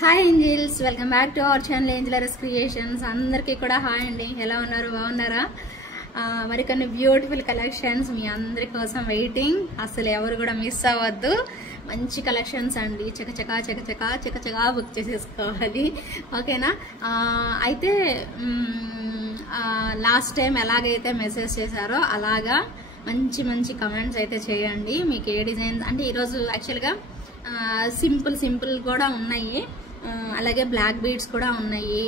Hi angels, welcome back to our channel Angelaras Creations. అందరికీ కూడా hi అండి. ఎలా ఉన్నారు? బాగున్నారా? మరికొన్ని బ్యూటిఫుల్ కలెక్షన్స్ మీ అందరి కోసం వెయిటింగ్. అసలు ఎవరు కూడా మిస్ అవ్వద్దు. మంచి కలెక్షన్స్ అండి. చకచకా బుక్ చేసేసుకోవాలి. ఓకేనా? అయితే లాస్ట్ టైం ఎలాగైతే మెసేజ్ చేశారో అలాగా మంచి మంచి కమెంట్స్ అయితే చేయండి. మీకు ఏ డిజైన్ అంటే ఈరోజు యాక్చువల్గా సింపుల్ కూడా ఉన్నాయి, అలాగే బ్లాక్ బీడ్స్ కూడా ఉన్నాయి,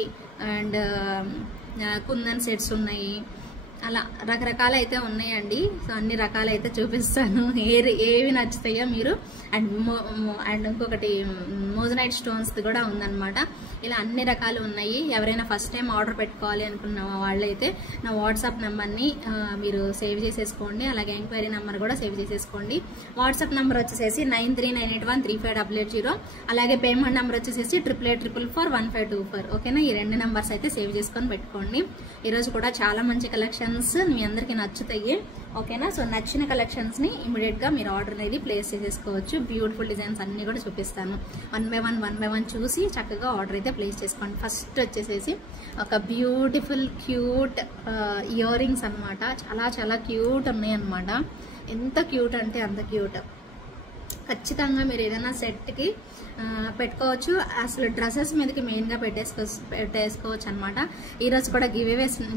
అండ్ కుందన్ సెట్స్ ఉన్నాయి. అలా రకరకాలు అయితే ఉన్నాయండి. సో అన్ని రకాలు అయితే చూపిస్తాను. ఏవి నచ్చుతాయో మీరు. అండ్ ఇంకొకటి మోజనైట్ స్టోన్స్ కూడా ఉందన్నమాట. ఇలా అన్ని రకాలు ఉన్నాయి. ఎవరైనా ఫస్ట్ టైం ఆర్డర్ పెట్టుకోవాలి అనుకున్న వాళ్ళైతే నా వాట్సాప్ నెంబర్ని మీరు సేవ్ చేసేసుకోండి. అలాగే ఎంక్వైరీ నెంబర్ కూడా సేవ్ చేసేసుకోండి. వాట్సాప్ నెంబర్ వచ్చేసి 9398135880. అలాగే పేమెంట్ నెంబర్ వచ్చేసి 8884441524. ఓకేనా? ఈ రెండు నెంబర్స్ అయితే సేవ్ చేసుకొని పెట్టుకోండి. ఈరోజు కూడా చాలా మంచి కలెక్షన్స్ మీ అందరికి నచ్చుతాయి. ఓకేనా? సో నచ్చిన కలెక్షన్స్ ని ఇమీడియట్ గా మీరు ఆర్డర్ అనేది ప్లేస్ చేసేసుకోవచ్చు. బ్యూటిఫుల్ డిజైన్స్ అన్ని కూడా చూపిస్తాను. వన్ బై వన్ చూసి చక్కగా ఆర్డర్ అయితే ప్లేస్ చేసుకోండి. ఫస్ట్ వచ్చేసేసి ఒక బ్యూటిఫుల్ క్యూట్ ఇయర్ రింగ్స్ అనమాట. చాలా క్యూట్ ఉన్నాయి అనమాట. ఎంత క్యూట్ అంటే అంత క్యూట్. ఖచ్చితంగా మీరు ఏదైనా సెట్కి పెట్టుకోవచ్చు. అసలు డ్రెస్సెస్ మీదకి మెయిన్గా పెట్టేసుకోవచ్చు అనమాట. ఈరోజు కూడా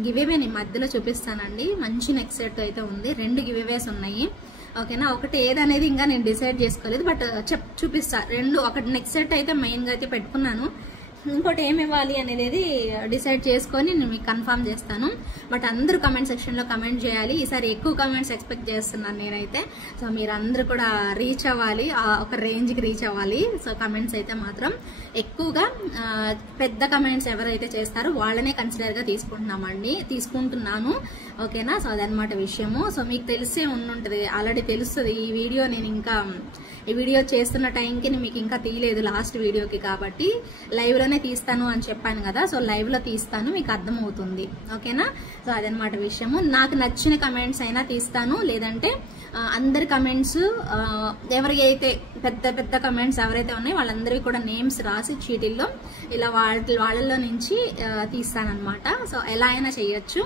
గివేవేని మధ్యలో చూపిస్తానండి. మంచి నెక్ సెట్ అయితే ఉంది. 2 గివేవేస్ ఉన్నాయి. ఓకేనా? ఒకటి ఏదనేది ఇంకా నేను డిసైడ్ చేసుకోలేదు, బట్ చూపిస్తా. ఒకటి నెక్ సెట్ అయితే మెయిన్గా అయితే పెట్టుకున్నాను. ఇంకోటి ఏమి ఇవ్వాలి అనేది డిసైడ్ చేసుకొని నేను మీకు కన్ఫర్మ్ చేస్తాను. బట్ అందరూ కమెంట్ సెక్షన్లో కమెంట్ చేయాలి. ఈసారి ఎక్కువ కమెంట్స్ ఎక్స్పెక్ట్ చేస్తున్నాను నేనైతే. సో మీరు అందరూ కూడా రీచ్ అవ్వాలి, ఒక రేంజ్కి రీచ్ అవ్వాలి. సో కమెంట్స్ అయితే మాత్రం ఎక్కువగా పెద్ద కమెంట్స్ ఎవరైతే చేస్తారో వాళ్ళనే కన్సిడర్గా తీసుకుంటున్నాను. ఓకేనా? సో అదనమాట విషయము. సో మీకు తెలిసే ఉండుంటుంది, ఆల్రెడీ తెలుస్తుంది. ఈ వీడియో చేస్తున్న టైంకి మీకు ఇంకా తీయలేదు లాస్ట్ వీడియోకి, కాబట్టి లైవ్లోనే తీస్తాను అని చెప్పాను కదా. సో లైవ్లో తీస్తాను, మీకు అర్థమవుతుంది. ఓకేనా? సో అదనమాట విషయము. నాకు నచ్చిన కమెంట్స్ అయినా తీస్తాను, లేదంటే అందరి కమెంట్స్ ఎవరైతే పెద్ద కమెంట్స్ ఎవరైతే ఉన్నాయో వాళ్ళందరికీ కూడా నేమ్స్ రాసి చీటీల్లో ఇలా వాళ్ళల్లో నుంచి తీస్తానన్నమాట. సో ఎలా అయినా చేయొచ్చు.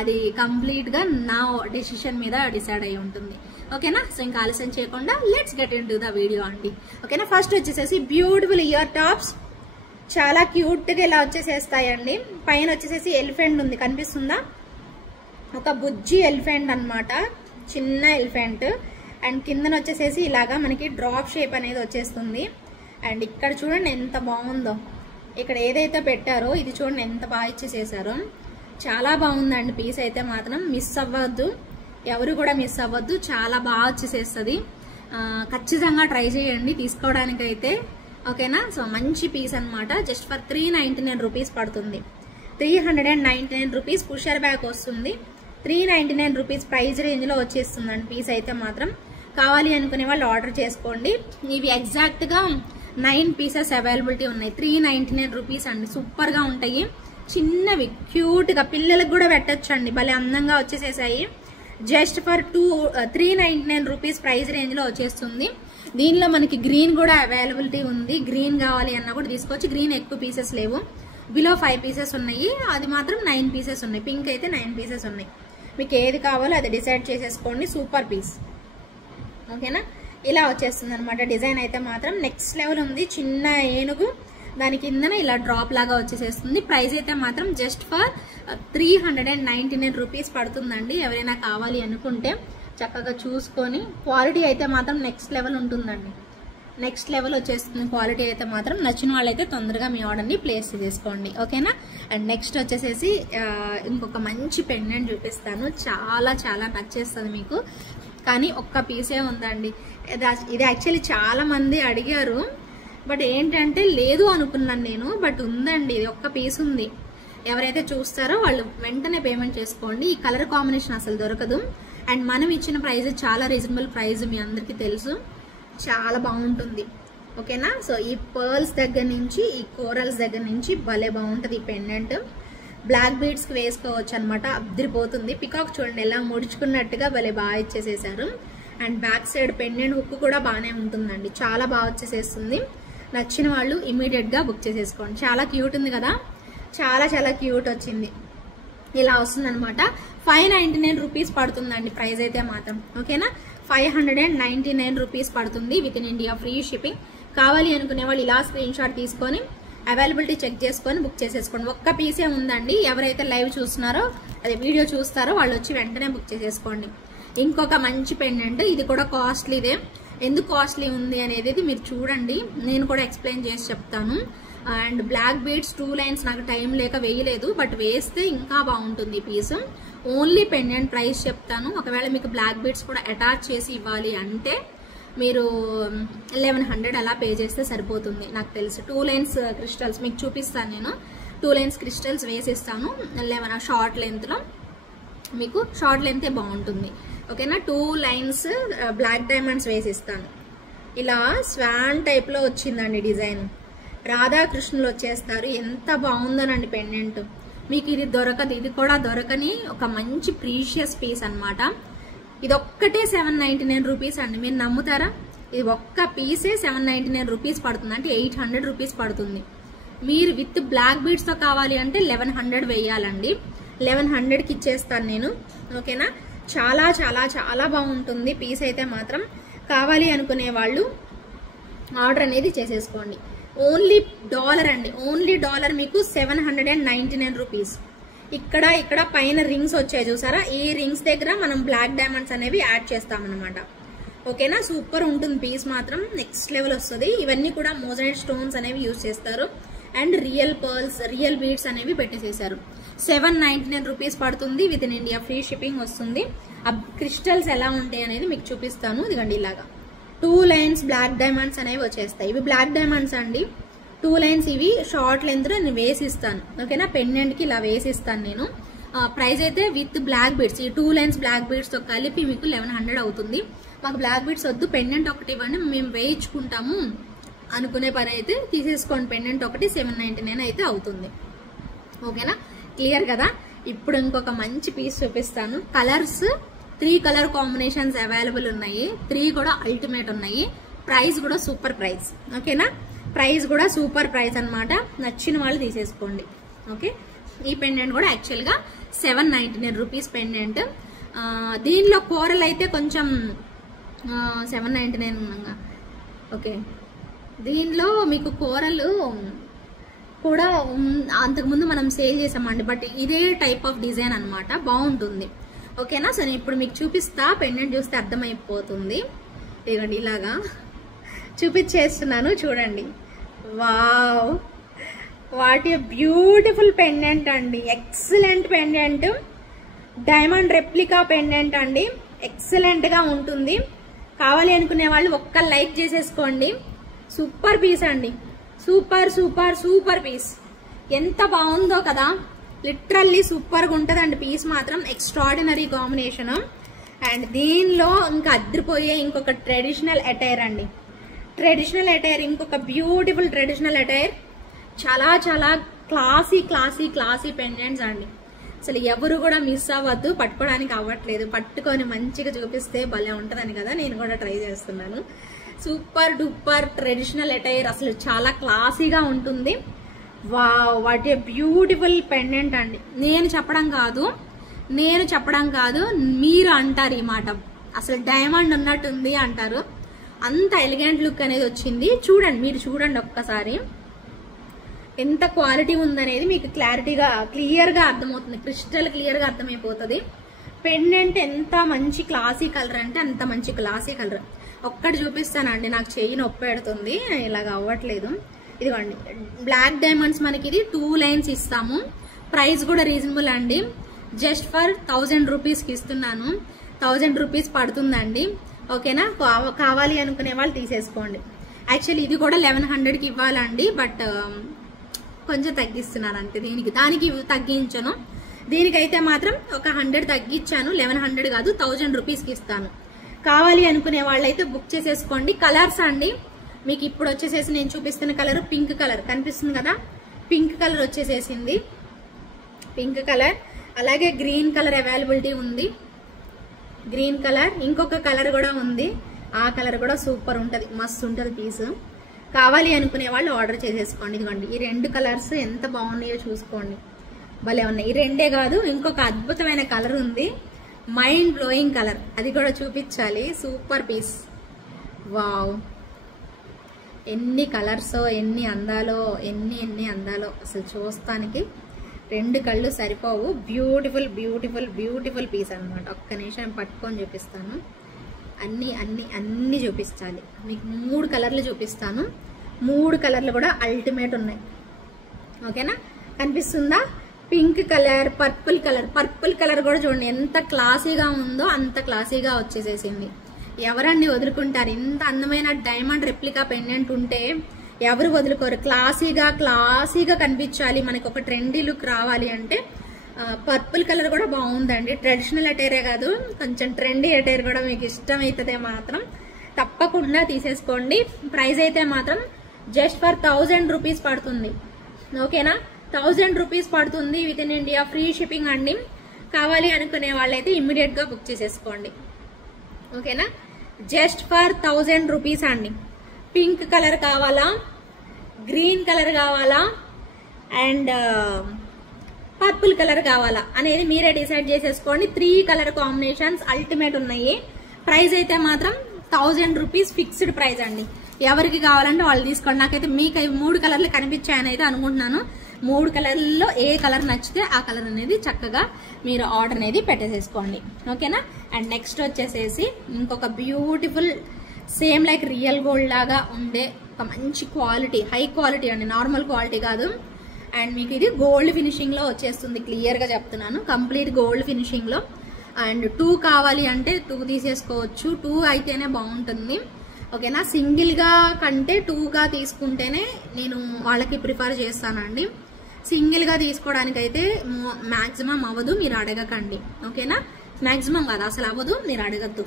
అది కంప్లీట్గా నా డెసిషన్ మీద డిసైడ్ అయి ఉంటుంది. ఓకేనా? సో ఇంకా ఆలస్యం చేయకుండా let's get in to the video అండి. ఓకేనా? ఫస్ట్ వచ్చేసేసి బ్యూటిఫుల్ ఇయర్ టాప్స్. చాలా క్యూట్గా ఇలా వచ్చేసేస్తాయండి. పైన వచ్చేసేసి ఎలిఫెంట్ ఉంది, కనిపిస్తుందా? ఒక బుజ్జి ఎలిఫెంట్ అనమాట, చిన్న ఎలిఫెంట్. అండ్ కిందన వచ్చేసేసి ఇలాగా మనకి డ్రాప్ షేప్ అనేది వచ్చేస్తుంది. అండ్ ఇక్కడ చూడండి ఎంత బాగుందో. ఇక్కడ ఏదైతే పెట్టారో ఇది చూడండి ఎంత బాగా ఇచ్చేసేసారో. చాలా బాగుందండి పీస్ అయితే మాత్రం. మిస్ అవ్వద్దు, ఎవరు కూడా మిస్ అవ్వద్దు. చాలా బాగా వచ్చేసేస్తుంది. ఖచ్చితంగా ట్రై చేయండి తీసుకోవడానికైతే. ఓకేనా? సో మంచి పీస్ అనమాట. జస్ట్ ఫర్ 399 రూపీస్ పడుతుంది. 399 రూపీస్ పుషర్ బ్యాగ్ వస్తుంది. 399 రూపీస్ ప్రైస్ రేంజ్లో వచ్చేస్తుందండి పీస్ అయితే మాత్రం. కావాలి అనుకునే వాళ్ళు ఆర్డర్ చేసుకోండి. ఇవి ఎగ్జాక్ట్గా 9 పీసెస్ అవైలబిలిటీ ఉన్నాయి. 399 రూపీస్ అండి. సూపర్గా ఉంటాయి. చిన్నవి క్యూట్గా పిల్లలకు కూడా పెట్టచ్చండి. భలే అందంగా వచ్చేసేసాయి. జస్ట్ ఫర్ 399 రూపీస్ ప్రైస్ రేంజ్లో వచ్చేస్తుంది. దీనిలో మనకి గ్రీన్ కూడా అవైలబిలిటీ ఉంది. గ్రీన్ కావాలి అన్నా కూడా తీసుకోవచ్చు. గ్రీన్ ఎక్కువ పీసెస్ లేవు, బిలో 5 పీసెస్ ఉన్నాయి. అది మాత్రం 9 పీసెస్ ఉన్నాయి. పింక్ అయితే 9 పీసెస్ ఉన్నాయి. మీకు ఏది కావాలో అది డిసైడ్ చేసేసుకోండి. Super piece. ఓకేనా? ఇలా వచ్చేస్తుంది అనమాట. డిజైన్ అయితే మాత్రం నెక్స్ట్ లెవెల్ ఉంది. చిన్న ఏనుగు, దాని కిందన ఇలా డ్రాప్ లాగా వచ్చేసేస్తుంది. ప్రైస్ అయితే మాత్రం జస్ట్ ఫర్ 399 రూపీస్ పడుతుందండి. ఎవరైనా కావాలి అనుకుంటే చక్కగా చూసుకొని, క్వాలిటీ అయితే మాత్రం నెక్స్ట్ లెవెల్ ఉంటుందండి. నెక్స్ట్ లెవెల్ వచ్చేస్తుంది క్వాలిటీ అయితే మాత్రం. నచ్చిన వాళ్ళైతే తొందరగా మీ ఆర్డర్ని ప్లేస్ చేసుకోండి. ఓకేనా? అండ్ నెక్స్ట్ వచ్చేసేసి ఇంకొక మంచి పెండెంట్ చూపిస్తాను. చాలా నచ్చేస్తుంది మీకు. కానీ ఒక్క పీసే ఉందండి. ఇది యాక్చువల్లీ చాలా మంది అడిగారు, బట్ ఏంటంటే లేదు అనుకున్నాను నేను. బట్ ఉందండి, ఇది ఒక్క పీస్ ఉంది. ఎవరైతే చూస్తారో వాళ్ళు వెంటనే పేమెంట్ చేసుకోండి. ఈ కలర్ కాంబినేషన్ అసలు దొరకదు. అండ్ మనం ఇచ్చిన ప్రైస్ చాలా రీజనబుల్ ప్రైస్, మీ అందరికీ తెలుసు. చాలా బాగుంటుంది. ఓకేనా? సో ఈ పర్ల్స్ దగ్గర నుంచి, ఈ కోరల్స్ దగ్గర నుంచి భలే బాగుంటుంది ఈ పెండెంట్. బ్లాక్ బీడ్స్కి వేసుకోవచ్చు అనమాట. అద్దరిపోతుంది. పికాక్ చూడండి ఎలా ముడుచుకున్నట్టుగా భలే బాగా ఇచ్చేసేసారు. And back side pendant hook కూడా బాగానే ఉంటుందండి. చాలా బాగా వచ్చేసేస్తుంది. నచ్చిన వాళ్ళు ఇమీడియట్గా బుక్ చేసేసుకోండి. చాలా క్యూట్ ఉంది కదా, చాలా చాలా క్యూట్ వచ్చింది. ఇలా వస్తుంది అనమాట. 599 రూపీస్ పడుతుందండి ప్రైస్ అయితే మాత్రం. ఓకేనా, 599 రూపీస్ పడుతుంది with in India, free shipping. కావాలి అనుకునే వాళ్ళు ఇలా స్క్రీన్ షాట్ తీసుకొని అవైలబిలిటీ చెక్ చేసుకొని బుక్ చేసేసుకోండి. ఒక్క పీసే ఉందండి. ఎవరైతే లైవ్ చూస్తున్నారో అదే వీడియో చూస్తారో వాళ్ళు వచ్చి వెంటనే బుక్ చేసేసుకోండి. ఇంకొక మంచి పెండెంట్, ఇది కూడా కాస్ట్లీదే. ఎందుకు కాస్ట్లీ ఉంది అనేది మీరు చూడండి, నేను కూడా ఎక్స్ప్లెయిన్ చేసి చెప్తాను. అండ్ బ్లాక్ బీడ్స్ 2 లైన్స్ నాకు టైం లేక వేయలేదు, బట్ వేస్తే ఇంకా బాగుంటుంది పీస్. ఓన్లీ పెండెంట్ ప్రైస్ చెప్తాను. ఒకవేళ మీకు బ్లాక్ బీడ్స్ కూడా అటాచ్ చేసి ఇవ్వాలి అంటే మీరు 1100 అలా పే చేస్తే సరిపోతుంది నాకు తెలుసు. 2 లైన్స్ క్రిస్టల్స్ మీకు చూపిస్తాను నేను. 2 లైన్స్ క్రిస్టల్స్ వేసిస్తాను 11 షార్ట్ లెంత్లో. మీకు షార్ట్ లెంతే బాగుంటుంది. ఓకేనా, 2 లైన్స్ బ్లాక్ డైమండ్స్ వేసిస్తాను. ఇలా స్వాన్ టైప్లో వచ్చిందండి డిజైన్. రాధాకృష్ణులు వచ్చేస్తారు. ఎంత బాగుందోనండి పెండెంట్. మీకు ఇది దొరకదు, ఇది కూడా దొరకని ఒక మంచి ప్రీషియస్ పీస్ అనమాట. ఇది ఒక్కటే 799 రూపీస్ అండి. మీరు నమ్ముతారా? ఇది ఒక్క పీసే 799 రూపీస్ పడుతుంది, అంటే 800 రూపీస్ పడుతుంది. మీరు విత్ బ్లాక్ బీడ్స్తో కావాలి అంటే 1100 వేయాలండి. 1100కి ఇచ్చేస్తాను నేను. ఓకేనా, చాలా చాలా చాలా బాగుంటుంది పీస్ అయితే మాత్రం. కావాలి అనుకునే వాళ్ళు ఆర్డర్ అనేది చేసేసుకోండి. ఓన్లీ డాలర్ అండి, ఓన్లీ డాలర్ మీకు 799 రూపీస్. ఇక్కడ పైన రింగ్స్ వచ్చాయి చూసారా, ఈ రింగ్స్ దగ్గర మనం బ్లాక్ డైమండ్స్ అనేవి యాడ్ చేస్తామన్నమాట. ఓకేనా, సూపర్ ఉంటుంది పీస్ మాత్రం, నెక్స్ట్ లెవెల్ వస్తుంది. ఇవన్నీ కూడా మోజనైట్ స్టోన్స్ అనేవి యూజ్ చేస్తారు. And real pearls, real beads అనేవి పెట్టేసేసారు. 799 రూపీస్ పడుతుంది with in India, free shipping వస్తుంది. ఆ క్రిస్టల్స్ ఎలా ఉంటాయి అనేది మీకు చూపిస్తాను. ఇదిగండి ఇలాగా 2 లైన్స్ బ్లాక్ డైమండ్స్ అనేవి వచ్చేస్తాయి. ఇవి బ్లాక్ డైమండ్స్ అండి, 2 లైన్స్. ఇవి షార్ట్ లెంత్ నేను వేసిస్తాను. ఓకేనా, పెండెంట్ కి ఇలా వేసిస్తాను నేను. ప్రైస్ అయితే విత్ బ్లాక్ బీడ్స్, ఈ 2 లైన్స్ బ్లాక్ బీడ్స్ తో కలిపి మీకు 1100 అవుతుంది. మాకు బ్లాక్ బీడ్స్ వద్దు, పెండెంట్ ఒకటి ఇవ్వండి, మేము వేయించుకుంటాము అనుకునే పని అయితే తీసేసుకోండి. పెండెంట్ ఒకటి 799 అయితే అవుతుంది. ఓకేనా, క్లియర్ కదా. ఇప్పుడు ఇంకొక మంచి పీస్ చూపిస్తాను. కలర్స్ 3 కలర్ కాంబినేషన్స్ అవైలబుల్ ఉన్నాయి. 3 కూడా అల్టిమేట్ ఉన్నాయి. ప్రైస్ కూడా సూపర్ ప్రైస్. ఓకేనా, ప్రైస్ కూడా సూపర్ ప్రైస్ అనమాట. నచ్చిన వాళ్ళు తీసేసుకోండి. ఓకే, ఈ పెండెంట్ కూడా యాక్చువల్గా 799 రూపీస్ పెండెంట్. దీనిలో కూరలు అయితే కొంచెం 799 ఉన్నాగా. ఓకే, దీనిలో మీకు కూరలు కూడా అంతకుముందు మనం సేల్ చేసామండి, బట్ ఇదే టైప్ ఆఫ్ డిజైన్ అనమాట, బాగుంటుంది. ఓకేనా, సో నేను ఇప్పుడు మీకు చూపిస్తా, పెండెంట్ చూస్తే అర్థమైపోతుంది. ఇదిగోండి ఇలాగా చూపించేస్తున్నాను చూడండి. Wow, what a beautiful pendant అండి, excellent pendant, diamond replica pendant అండి, ఎక్సలెంట్ గా ఉంటుంది. కావాలి అనుకునే వాళ్ళు ఒక్క లైక్ చేసేసుకోండి. సూపర్ పీస్ అండి, సూపర్ సూపర్ సూపర్ పీస్. ఎంత బాగుందో కదా, లిటరల్లీ సూపర్ గా ఉంటదండి పీస్ మాత్రం, ఎక్స్ట్రాడినరీ కాంబినేషన్. అండ్ దీనిలో ఇంకా అద్దరిపోయే ఇంకొక ట్రెడిషనల్ అటైర్ అండి, ట్రెడిషనల్ అటైర్, ఇంకొక బ్యూటిఫుల్ ట్రెడిషనల్ అటైర్. చాలా చాలా క్లాసీ క్లాసీ క్లాసీ పెండెంట్స్ అండి. అసలు ఎవరు కూడా మిస్ అవ్వద్దు, పట్టుకోవడానికి అవ్వట్లేదు, పట్టుకొని మంచిగా చూపిస్తే భలే ఉంటుందని కదా నేను కూడా ట్రై చేస్తున్నాను. సూపర్ డూపర్ ట్రెడిషనల్ అటైర్, అసలు చాలా క్లాసీగా ఉంటుంది. Wow, what a beautiful pendant అండి. నేను చెప్పడం కాదు మీరు అంటారు ఈ మాట, అసలు డైమండ్ ఉన్నట్టుంది అంటారు. అంత ఎలిగెంట్ లుక్ అనేది వచ్చింది. చూడండి, మీరు చూడండి ఒక్కసారి ఎంత క్వాలిటీ ఉందనేది మీకు క్లారిటీగా క్లియర్గా అర్థమవుతుంది, క్రిస్టల్ క్లియర్గా అర్థమైపోతుంది. పెండెంట్ ఎంత మంచి క్లాసీ కలర్ అంటే అంత మంచి క్లాసీ కలర్. ఒక్కటి చూపిస్తానండి, నాకు చెయ్యి నొప్పి పెడుతుంది, ఇలాగ అవ్వట్లేదు. ఇదిగోండి బ్లాక్ డైమండ్స్, మనకి ఇది 2 లైన్స్ ఇస్తాము. ప్రైస్ కూడా రీజనబుల్ అండి, జస్ట్ ఫర్ 1000 రూపీస్కి ఇస్తున్నాను. 1000 రూపీస్ పడుతుందండి. ఓకేనా, కావాలి అనుకునే వాళ్ళు తీసేసుకోండి. యాక్చువల్లీ ఇది కూడా 1100కి ఇవ్వాలండి, బట్ కొంచెం తగ్గిస్తున్నాను అంతే. దానికి తగ్గించను, దీనికైతే మాత్రం ఒక 100 తగ్గించాను. 1100 కాదు, 1000 రూపీస్కి ఇస్తాను. కావాలి అనుకునే వాళ్ళైతే బుక్ చేసేసుకోండి. కలర్స్ అండి, మీకు ఇప్పుడు వచ్చేసేసి నేను చూపిస్తున్న కలర్ పింక్ కలర్ కనిపిస్తుంది కదా, పింక్ కలర్ వచ్చేసేసింది, పింక్ కలర్. అలాగే గ్రీన్ కలర్ అవైలబిలిటీ ఉంది, గ్రీన్ కలర్. ఇంకొక కలర్ కూడా ఉంది, ఆ కలర్ కూడా సూపర్ ఉంటుంది, మస్తు ఉంటుంది పీస్. కావాలి అనుకునే వాళ్ళు ఆర్డర్ చేసేసుకోండి. ఇదిగోండి ఈ 2 కలర్స్ ఎంత బాగున్నాయో చూసుకోండి, భలే ఉన్నాయి. ఈ 2 కాదు, ఇంకొక అద్భుతమైన కలర్ ఉంది, మైండ్ బ్లోయింగ్ కలర్, అది కూడా చూపించాలి. సూపర్ పీస్, వావ్, ఎన్ని కలర్సో, ఎన్ని అందాలో, ఎన్ని అందాలో, అసలు చూస్తానికి 2 కళ్ళు సరిపోవు. బ్యూటిఫుల్ బ్యూటిఫుల్ బ్యూటిఫుల్ పీస్ అనమాట. ఒక్క నిమిషం పట్టుకొని చూపిస్తాను. అన్ని చూపించాలి మీకు. 3 కలర్లు చూపిస్తాను. 3 కలర్లు కూడా అల్టిమేట్ ఉన్నాయి. ఓకేనా, కనిపిస్తుందా? Pink colour, purple colour. Purple colour కూడా చూడండి ఎంత క్లాసీగా ఉందో, అంత క్లాసీగా వచ్చేసేసింది. ఎవరన్నీ వదులుకుంటారు? ఇంత అందమైన డైమండ్ రెప్లికా పెండెంట్ ఉంటే ఎవరు వదులుకోరు. క్లాసీగా కనిపించాలి, మనకి ఒక ట్రెండీ లుక్ రావాలి అంటే పర్పుల్ కలర్ కూడా బాగుందండి. ట్రెడిషనల్ అటైరే కాదు, కొంచెం ట్రెండీ అటైర్ కూడా మీకు ఇష్టమైతే మాత్రం తప్పకుండా తీసేసుకోండి. ప్రైస్ అయితే మాత్రం జస్ట్ ఫర్ 1000 రూపీస్ పడుతుంది. ఓకేనా, 1000 రూపీస్ పడుతుంది. With in India free shipping అండి. కావాలి అనుకునే వాళ్ళైతే ఇమ్మీడియట్ గా బుక్ చేసేసుకోండి. ఓకేనా, జస్ట్ ఫర్ 1000 రూపీస్ అండి. పింక్ కలర్ కావాలా, గ్రీన్ కలర్ కావాలా, అండ్ పర్పుల్ కలర్ కావాలా అనేది మీరే డిసైడ్ చేసేసుకోండి. 3 కలర్ కాంబినేషన్స్ అల్టిమేట్ ఉన్నాయి. ప్రైస్ అయితే మాత్రం 1000 రూపీస్ ఫిక్స్డ్ ప్రైస్ అండి. ఎవరికి కావాలంటే వాళ్ళు తీసుకోండి. నాకైతే మీకు 3 కలర్లు కనిపించాయని అయితే అనుకుంటున్నాను. 3 కలర్లలో ఏ కలర్ నచ్చితే ఆ కలర్ అనేది చక్కగా మీరు ఆర్డర్ అనేది పెట్టేసేసుకోండి. ఓకేనా, అండ్ నెక్స్ట్ వచ్చేసేసి ఇంకొక beautiful same like real gold లాగా ఉండే ఒక మంచి క్వాలిటీ, హై క్వాలిటీ అండి, నార్మల్ క్వాలిటీ కాదు. అండ్ మీకు ఇది గోల్డ్ ఫినిషింగ్ లో వచ్చేస్తుంది, క్లియర్ గా చెప్తున్నాను, కంప్లీట్ గోల్డ్ ఫినిషింగ్ లో. అండ్ 2 కావాలి అంటే 2 తీసేసుకోవచ్చు. 2 అయితేనే బాగుంటుంది. ఓకేనా, సింగిల్ గా కంటే 2గా తీసుకుంటేనే నేను వాళ్ళకి ప్రిఫర్ చేస్తానండి. సింగిల్ గా తీసుకోవడానికి అయితే మాక్సిమం అవ్వదు, మీరు అడగకండి. ఓకేనా, మాక్సిమం కాదు, అసలు అవ్వదు, మీరు అడగద్దు.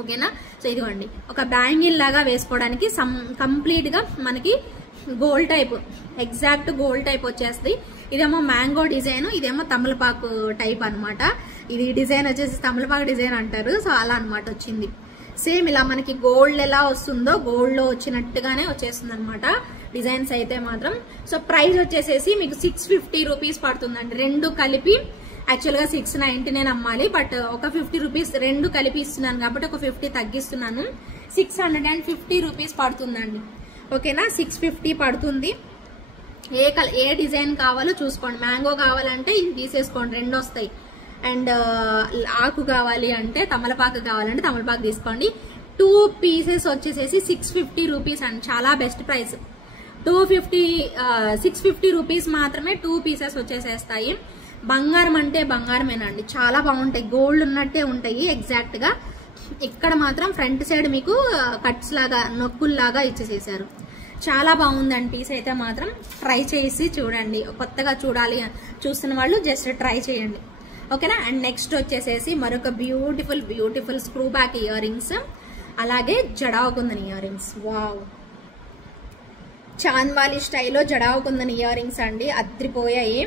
ఓకేనా, సో ఇదిగోండి ఒక బ్యాంగిల్ లాగా వేసుకోవడానికి కంప్లీట్ గా మనకి gold type, exact gold type వచ్చేస్తుంది. ఇదేమో మ్యాంగో డిజైన్, ఇదేమో తమలపాకు టైప్ అనమాట. ఇది డిజైన్ వచ్చేసి తమలపాకు డిజైన్ అంటారు. సో అలా అనమాట వచ్చింది. సేమ్ ఇలా మనకి గోల్డ్ ఎలా వస్తుందో గోల్డ్ లో వచ్చినట్టుగానే వచ్చేస్తుంది అనమాట డిజైన్స్ అయితే మాత్రం. సో ప్రైస్ వచ్చేసేసి మీకు 650 రూపీస్ పడుతుందండి. 2 కలిపి యాక్చువల్ గా 690 అమ్మాలి, బట్ ఒక 50 రూపీస్ 2 కలిపి ఇస్తున్నాను కాబట్టి ఒక 50 తగ్గిస్తున్నాను. 650 రూపీస్ పడుతుందండి. ఓకేనా, 650 పడుతుంది. ఏ డిజైన్ కావాలో చూసుకోండి. మ్యాంగో కావాలంటే ఇది తీసేసుకోండి, 2 వస్తాయి. అండ్ ఆకు కావాలి అంటే, తమలపాకు కావాలంటే తమలపాకు తీసుకోండి. 2 పీసెస్ వచ్చేసేసి 650 రూపీస్ అండి, చాలా బెస్ట్ ప్రైస్. 650 రూపీస్ మాత్రమే 2 పీసెస్ వచ్చేసేస్తాయి. బంగారం అంటే బంగారమేనండి, చాలా బాగుంటాయి, గోల్డ్ ఉన్నట్టే ఉంటాయి ఎగ్జాక్ట్ గా. ఇక్కడ మాత్రం ఫ్రంట్ సైడ్ మీకు కట్స్ లాగా, నొక్కుల్లాగా ఇచ్చేసేసారు. చాలా బాగుందండి పీస్ అయితే మాత్రం. ట్రై చేసి చూడండి, కొత్తగా చూడాలి చూస్తున్న వాళ్ళు జస్ట్ ట్రై చేయండి. ఓకేనా, అండ్ నెక్స్ట్ వచ్చేసేసి మరొక beautiful beautiful screw back ear rings, అలాగే jadau kundan ear rings. Wow, chandbali స్టైల్లో జడావు కుందన్ ఇయర్ రింగ్స్ అండి, అద్రిపోయాయి.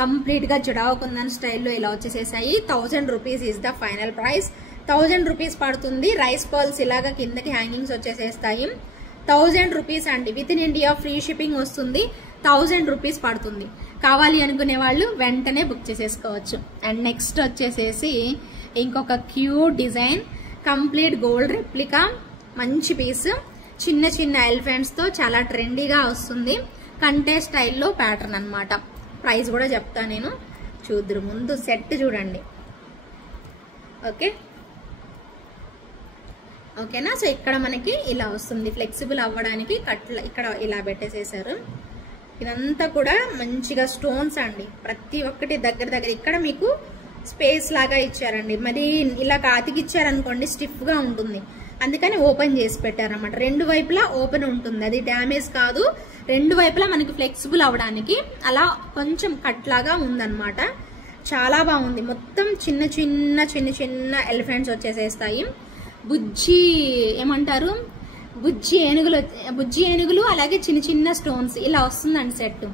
కంప్లీట్ గా జడావు కుందన్ స్టైల్లో ఇలా వచ్చేసేసాయి. 1000 rupees is the final price. 1000 rupees పడుతుంది. రైస్ పర్ల్స్ ఇలాగా కిందకి హ్యాంగింగ్స్ వచ్చేసేస్తాయి. 1000 రూపీస్ అండి. With in India free shipping వస్తుంది. 1000 రూపీస్ పడుతుంది. కావాలి అనుకునే వాళ్ళు వెంటనే బుక్ చేసేసుకోవచ్చు. అండ్ నెక్స్ట్ వచ్చేసేసి ఇంకొక cute design, complete gold replica, మంచి పీస్, చిన్న చిన్న ఎలిఫెంట్స్ తో చాలా ట్రెండీగా వస్తుంది. కంటే స్టైల్లో ప్యాటర్న్ అన్నమాట. ప్రైస్ కూడా చెప్తా నేను, చూద్దరు. ముందు సెట్ చూడండి. ఓకే, ఓకేనా. సో ఇక్కడ మనకి ఇలా వస్తుంది, ఫ్లెక్సిబుల్ అవ్వడానికి ఇక్కడ ఇలా పెట్టేసేసారు. ఇదంతా కూడా మంచిగా స్టోన్స్ అండి, ప్రతి ఒక్కటి దగ్గర ఇక్కడ మీకు స్పేస్ లాగా ఇచ్చారండి. మరి ఇలా అతికిచ్చారనుకోండి స్టిఫ్ గా ఉంటుంది, అందుకని ఓపెన్ చేసి పెట్టారన్నమాట. 2 వైపులా ఓపెన్ ఉంటుంది, అది డ్యామేజ్ కాదు. 2 వైపులా మనకి ఫ్లెక్సిబుల్ అవ్వడానికి అలా కొంచెం కట్ లాగా ఉందన్నమాట. చాలా బాగుంది. మొత్తం చిన్న చిన్న ఎలిఫెంట్స్ వచ్చేసేస్తాయి. బుజ్జి ఏమంటారు, బుజ్జి ఏనుగులు అలాగే చిన్న చిన్న స్టోన్స్ ఇలా వస్తుందండి సెట్.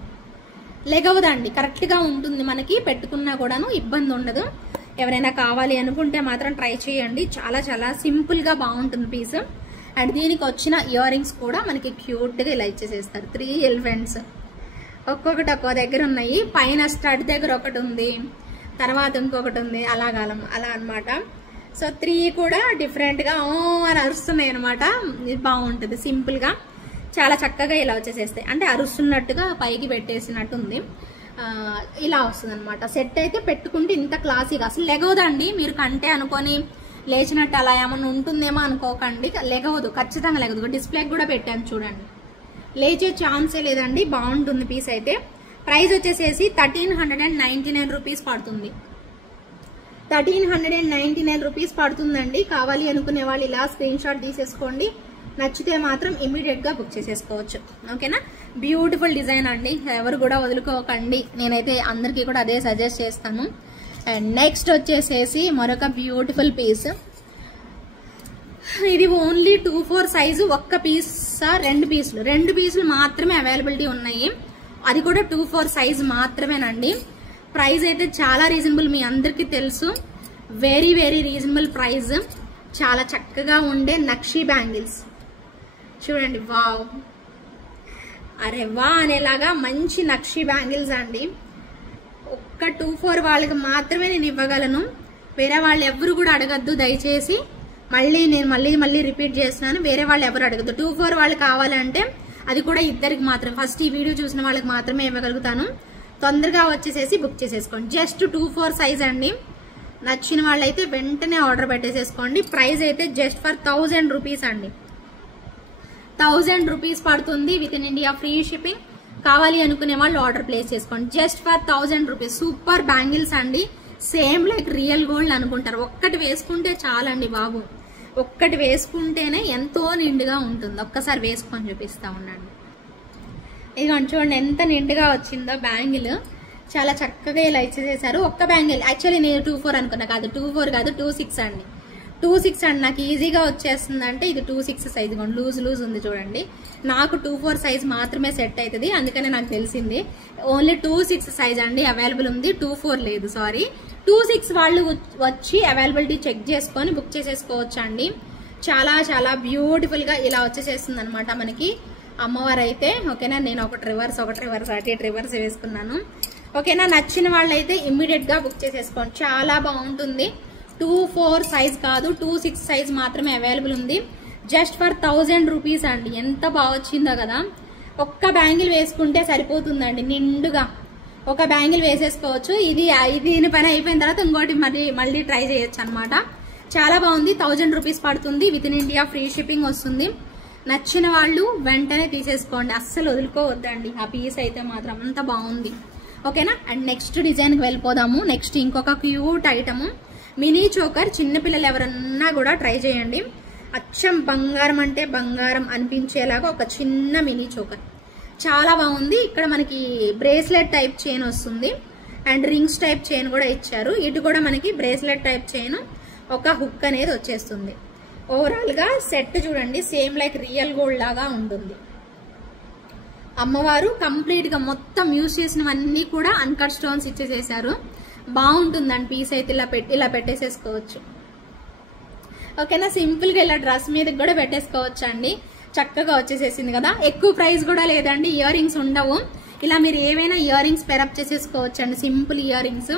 లెగవదండి, కరెక్ట్ గా ఉంటుంది, మనకి పెట్టుకున్నా కూడాను ఇబ్బంది ఉండదు. ఎవరైనా కావాలి అనుకుంటే మాత్రం ట్రై చేయండి. చాలా చాలా సింపుల్ గా బాగుంటుంది పీస్. అండ్ దీనికి వచ్చిన ఇయర్ రింగ్స్ కూడా మనకి క్యూట్గా ఇలా ఇచ్చేసేస్తారు. 3 ఎలిఫెంట్స్ ఒక్కొక్కటి ఒక్కో దగ్గర ఉన్నాయి. పైన స్టడ్ దగ్గర ఒకటి ఉంది, తర్వాత ఇంకొకటి ఉంది, అలా అనమాట. సో 3 కూడా డిఫరెంట్గా అని అరుస్తున్నాయి అనమాట. ఇది బాగుంటుంది, సింపుల్గా చాలా చక్కగా ఇలా వచ్చేసేస్తాయి. అంటే అరుస్తున్నట్టుగా పైకి పెట్టేసినట్టు ఉంది, ఇలా వస్తుంది అనమాట. సెట్ అయితే పెట్టుకుంటే ఇంత క్లాసీగా అసలు లెగవదండి. మీరు కంటే అనుకొని లేచినట్టు అలా ఏమన్నా ఉంటుందేమో అనుకోకండి, లెగవదు, ఖచ్చితంగా లెగదు. డిస్ప్లేకి కూడా పెట్టాను చూడండి, లేచే ఛాన్సే లేదండి. బాగుంటుంది పీస్ అయితే. ప్రైస్ వచ్చేసేసి 1399 రూపీస్ పడుతుంది. 1399 రూపీస్ పడుతుందండి. కావాలి అనుకునే వాళ్ళు ఇలా స్క్రీన్ షాట్ తీసేసుకోండి. నచ్చితే మాత్రం ఇమీడియట్ గా బుక్ చేసేసుకోవచ్చు. ఓకేనా? బ్యూటిఫుల్ డిజైన్ అండి, ఎవరు కూడా వదులుకోకండి. నేనైతే అందరికీ కూడా అదే సజెస్ట్ చేస్తాను. అండ్ నెక్స్ట్ వచ్చేసేసి మరొక బ్యూటిఫుల్ పీస్. ఇది ఓన్లీ 2-4 సైజు. ఒక్క పీసా 2 పీసులు మాత్రమే అవైలబిలిటీ ఉన్నాయి. అది కూడా 2-4 సైజు మాత్రమేనండి. ప్రైస్ అయితే చాలా రీజనబుల్, మీ అందరికీ తెలుసు. Very very reasonable price. చాలా చక్కగా ఉండే నక్షి బ్యాంగిల్స్ చూడండి. వావ్, అరే వా అనేలాగా మంచి నక్షి బ్యాంగిల్స్ అండి. ఒక్క 2-4 వాళ్ళకి మాత్రమే నేను ఇవ్వగలను. వేరే వాళ్ళు ఎవరు కూడా అడగద్దు దయచేసి. నేను మళ్ళీ రిపీట్ చేస్తున్నాను, వేరే వాళ్ళు ఎవరు అడగద్దు. 2-4 వాళ్ళు కావాలంటే అది కూడా ఇద్దరికి మాత్రం, ఫస్ట్ ఈ వీడియో చూసిన వాళ్ళకి మాత్రమే ఇవ్వగలుగుతాను. తొందరగా వచ్చేసేసి బుక్ చేసేసుకోండి. జస్ట్ 2-4 సైజ్ అండి. నచ్చిన వాళ్ళైతే వెంటనే ఆర్డర్ పెట్టేసేసుకోండి. ప్రైస్ అయితే జస్ట్ ఫర్ 1000 రూపీస్ అండి. 1000 రూపీస్ పడుతుంది, with in India free shipping. కావాలి అనుకునే వాళ్ళు ఆర్డర్ ప్లేస్ చేసుకోండి. Just for 1000 rupees. Super bangles అండి, సేమ్ లైక్ రియల్ గోల్డ్ అనుకుంటారు. ఒక్కటి వేసుకుంటే చాలండి బాబు, ఒక్కటి వేసుకుంటేనే ఎంతో నిండుగా ఉంటుంది. ఒక్కసారి వేసుకొని చూపిస్తా ఉండండి. ఇదిగోండి చూడండి ఎంత నిండుగా వచ్చిందో బ్యాంగిల్. చాలా చక్కగా ఇలా ఇచ్చేసేసారు. ఒక్క బ్యాంగిల్ యాక్చువల్లీ నేను 2-4 అనుకున్నా, కాదు 2-4 కాదు 2-6 అండి. 2-6 అండి, నాకు ఈజీగా వచ్చేస్తుంది. అంటే ఇది 2-6 సైజ్, లూజ్ ఉంది చూడండి. నాకు 2-4 సైజ్ మాత్రమే సెట్ అవుతుంది, అందుకనే నాకు తెలిసింది. ఓన్లీ 2-6 సైజ్ అండి అవైలబుల్ ఉంది, 2-4 లేదు, సారీ. 2-6 వాళ్ళు వచ్చి అవైలబిలిటీ చెక్ చేసుకొని బుక్ చేసేసుకోవచ్చు అండి. చాలా చాలా బ్యూటిఫుల్ గా ఇలా వచ్చేసేస్తుంది అనమాట మనకి అమ్మవారు అయితే. ఓకేనా? నేను ఒకటి రివర్స్ అటు ఇటు రివర్స్ వేసుకున్నాను. ఓకేనా? నచ్చిన వాళ్ళైతే ఇమ్మీడియట్ గా బుక్ చేసేసుకోండి. చాలా బాగుంటుంది. 2-4 సైజ్ కాదు, 2-6 సైజ్ మాత్రమే అవైలబుల్ ఉంది. జస్ట్ ఫర్ 1000 రూపీస్ అండి. ఎంత బాగా వచ్చిందో కదా. ఒక్క బ్యాంగిల్ వేసుకుంటే సరిపోతుందండి నిండుగా. ఒక బ్యాంగిల్ వేసేసుకోవచ్చు. దీని పని అయిపోయిన తర్వాత ఇంకోటి మళ్ళీ ట్రై చేయొచ్చు అనమాట. చాలా బాగుంది. 1000 రూపీస్ పడుతుంది, with in India free shipping వస్తుంది. నచ్చిన వాళ్ళు వెంటనే తీసేసుకోండి, అస్సలు వదులుకోవద్దండి. ఆ పీస్ అయితే మాత్రం అంత బాగుంది. ఓకేనా? అండ్ నెక్స్ట్ డిజైన్కి వెళ్ళిపోదాము. నెక్స్ట్ ఇంకొక క్యూట్ ఐటమ్, మినీ చోకర్. చిన్నపిల్లలు ఎవరన్నా కూడా ట్రై చేయండి. అచ్చం బంగారం అంటే బంగారం అనిపించేలాగా ఒక చిన్న మినీ చోకర్, చాలా బాగుంది. ఇక్కడ మనకి బ్రేస్లెట్ టైప్ చైన్ వస్తుంది అండ్ రింగ్స్ టైప్ చైన్ కూడా ఇచ్చారు. ఇటు కూడా మనకి బ్రేస్లెట్ టైప్ చైన్, ఒక హుక్ అనేది వచ్చేస్తుంది. ఓవరాల్ గా సెట్ చూడండి, సేమ్ లైక్ రియల్ గోల్డ్ లాగా ఉంటుంది. అమ్మవారు కంప్లీట్ గా మొత్తం యూజ్ చేసినవన్నీ కూడా అన్కట్ స్టోన్స్ ఇచ్చేసేసారు. బాగుంటుందండి పీస్ అయితే. ఇలా పెట్టేసేసుకోవచ్చు. ఓకేనా? సింపుల్ గా ఇలా డ్రెస్ మీద కూడా పెట్టేసుకోవచ్చు అండి. చక్కగా వచ్చేసేసింది కదా. ఎక్కువ ప్రైస్ కూడా లేదండి. ఇయర్ రింగ్స్ ఉండవు. ఇలా మీరు ఏవైనా ఇయర్ రింగ్స్ పెరప్ చేసేసుకోవచ్చు అండి. సింపుల్ ఇయర్ రింగ్స్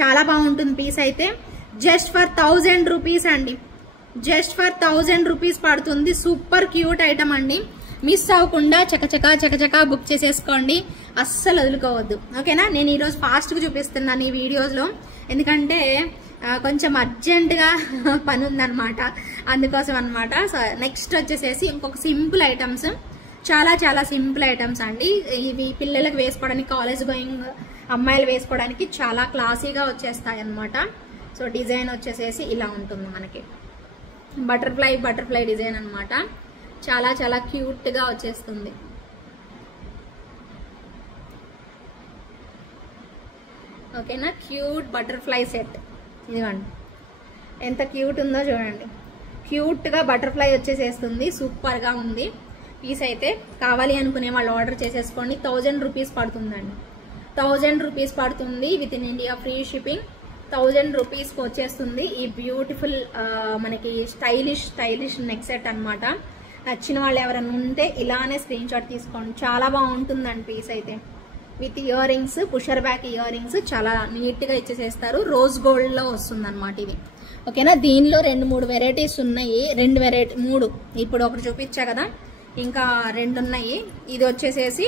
చాలా బాగుంటుంది పీస్ అయితే. జస్ట్ ఫర్ 1000 రూపీస్ అండి. జస్ట్ ఫర్ 1000 రూపీస్ పడుతుంది. సూపర్ క్యూట్ ఐటమ్ అండి. మిస్ అవ్వకుండా చకచకా బుక్ చేసేసుకోండి, అస్సలు వదులుకోవద్దు. ఓకేనా? నేను ఈరోజు ఫాస్ట్గా చూపిస్తున్నాను ఈ వీడియోస్లో, ఎందుకంటే కొంచెం అర్జెంటుగా పని ఉందన్నమాట, అందుకోసం అనమాట. సో నెక్స్ట్ వచ్చేసేసి ఇంకొక సింపుల్ ఐటమ్స్, చాలా చాలా సింపుల్ ఐటమ్స్ అండి. ఇవి పిల్లలకు వేసుకోవడానికి, కాలేజ్ గోయింగ్ అమ్మాయిలు వేసుకోవడానికి చాలా క్లాసీగా వచ్చేస్తాయి అన్నమాట. సో డిజైన్ వచ్చేసేసి ఇలా ఉంటుంది మనకి. బటర్ఫ్లై డిజైన్ అన్నమాట. చాలా చాలా క్యూట్ గా వచ్చేస్తుంది. ఓకేనా? క్యూట్ బటర్ఫ్లై సెట్ ఇదిగోండి, ఎంత క్యూట్ ఉందో చూడండి. క్యూట్ గా బటర్ఫ్లై వచ్చేసేస్తుంది. సూపర్ గా ఉంది పీస్ అయితే. కావాలి అనుకునే వాళ్ళు ఆర్డర్ చేసేసుకోండి. 1000 రూపీస్ పడుతుందండి. 1000 రూపీస్ పడుతుంది, with in India free shipping. 1000 రూపీస్కి వచ్చేస్తుంది ఈ బ్యూటిఫుల్ మనకి స్టైలిష్ నెక్ సెట్ అనమాట. నచ్చిన వాళ్ళు ఎవరైనా ఉంటే ఇలానే స్క్రీన్ షాట్ తీసుకోండి. చాలా బాగుంటుందండి పీస్ అయితే. With ear rings, pusher back ear rings చాలా నీట్గా ఇచ్చేసేస్తారు. రోజ్ గోల్డ్లో వస్తుంది అనమాట ఇది. ఓకేనా, దీనిలో 2-3 వెరైటీస్ ఉన్నాయి. 3 ఇప్పుడు ఒకటి చూపించా కదా, ఇంకా 2 ఉన్నాయి. ఇది వచ్చేసేసి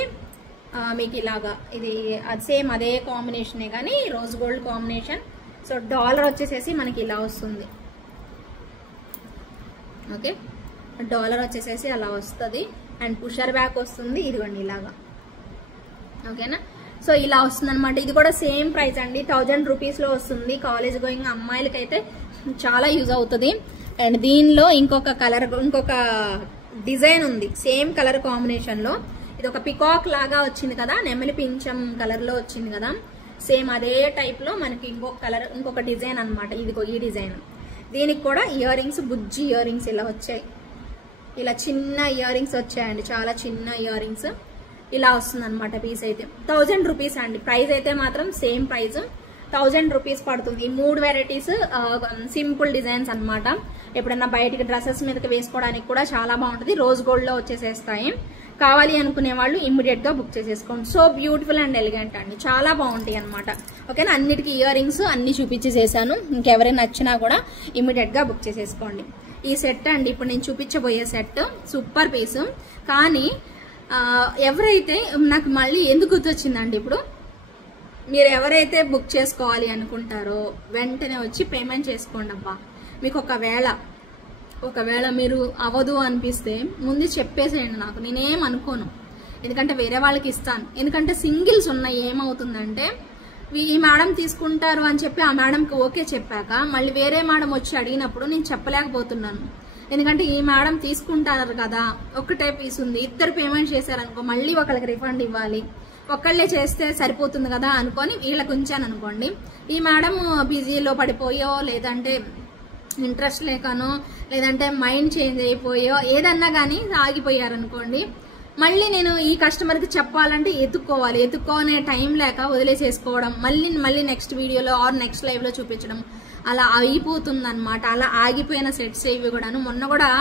మీకు ఇలాగా, ఇది అది సేమ్ అదే కాంబినేషనే కానీ rose gold combination. So dollar వచ్చేసేసి మనకి ఇలా వస్తుంది. ఓకే, డాలర్ వచ్చేసేసి అలా వస్తుంది. అండ్ పుషర్ బ్యాక్ వస్తుంది, ఇదిగోండి ఇలాగా. ఓకేనా, సో ఇలా వస్తుంది అనమాట. ఇది కూడా సేమ్ ప్రైస్ అండి, 1000 రూపీస్లో వస్తుంది. కాలేజ్ గోయింగ్ అమ్మాయిలకైతే చాలా యూజ్ అవుతుంది. అండ్ దీనిలో ఇంకొక కలర్, ఇంకొక డిజైన్ ఉంది సేమ్ కలర్ కాంబినేషన్లో. ఇది ఒక పికాక్ లాగా వచ్చింది కదా, నెమలి పింఛం కలర్లో వచ్చింది కదా, సేమ్ అదే టైప్లో మనకి ఇంకొక కలర్, ఇంకొక డిజైన్ అనమాట. ఇదిగో ఈ డిజైన్. దీనికి కూడా ఇయర్ రింగ్స్, బుజ్జి ఇయర్ రింగ్స్ ఇలా వచ్చాయి. ఇలా చిన్న ఇయర్ రింగ్స్ వచ్చాయండి, చాలా చిన్న ఇయర్ రింగ్స్. ఇలా వస్తుంది అనమాట పీస్ అయితే. 1000 రూపీస్ అండి. ప్రైస్ అయితే మాత్రం సేమ్ ప్రైస్, 1000 రూపీస్ పడుతుంది. 3 వెరైటీస్ సింపుల్ డిజైన్స్ అనమాట. ఎప్పుడన్నా బయటికి డ్రెస్సెస్ మీదకి వేసుకోవడానికి కూడా చాలా బాగుంటుంది. రోజ్ గోల్డ్లో వచ్చేసేస్తాయి. కావాలి అనుకునే వాళ్ళు ఇమ్మీడియట్ గా బుక్ చేసేసుకోండి. సో బ్యూటిఫుల్ అండ్ ఎలిగెంట్ అండి, చాలా బాగుంటాయి అనమాట. ఓకేనా, అన్నిటికీ ఇయర్ రింగ్స్ అన్ని చూపించేసేసాను. ఇంకెవరైనా నచ్చినా కూడా ఇమ్మీడియట్ గా బుక్ చేసేసుకోండి. ఈ సెట్ అండి ఇప్పుడు నేను చూపించబోయే సెట్ సూపర్ పీస్. కానీ ఎవరైతే, నాకు మళ్ళీ ఎందుకు గుర్తొచ్చిందండి ఇప్పుడు, మీరు ఎవరైతే బుక్ చేసుకోవాలి అనుకుంటారో వెంటనే వచ్చి పేమెంట్ చేసుకోండి అబ్బా. మీకు ఒకవేళ మీరు అవ్వదు అనిపిస్తే ముందు చెప్పేసేయండి నాకు, నేనేం అనుకోను. ఎందుకంటే వేరే వాళ్ళకి ఇస్తాను. ఎందుకంటే సింగిల్స్ ఉన్నాయి. ఏమవుతుందంటే ఈ మేడం తీసుకుంటారు అని చెప్పి ఆ మేడంకి ఓకే చెప్పాక మళ్ళీ వేరే మేడం వచ్చి అడిగినప్పుడు నేను చెప్పలేకపోతున్నాను. ఎందుకంటే ఈ మేడం తీసుకుంటారు కదా, ఒక్కటే పీస్ ఉంది, ఇద్దరు పేమెంట్ చేశారనుకో మళ్ళీ ఒకళ్ళకి రిఫండ్ ఇవ్వాలి, ఒక్కళ్ళే చేస్తే సరిపోతుంది కదా అనుకొని వీళ్ళకి ఉంచాను అనుకోండి. ఈ మేడం బిజీలో పడిపోయో, లేదంటే ఇంట్రెస్ట్ లేకనో, లేదంటే మైండ్ చేంజ్ అయిపోయో, ఏదన్నా కానీ ఆగిపోయారనుకోండి, మళ్ళీ నేను ఈ కస్టమర్కి చెప్పాలంటే ఎత్తుకోనే టైం లేక వదిలేసేసుకోవడం, మళ్ళీ నెక్స్ట్ వీడియోలో ఆర్ నెక్స్ట్ లైవ్లో చూపించడం అలా అయిపోతుంది అనమాట. అలా ఆగిపోయిన సెట్స్ ఇవి కూడాను. మొన్న కూడా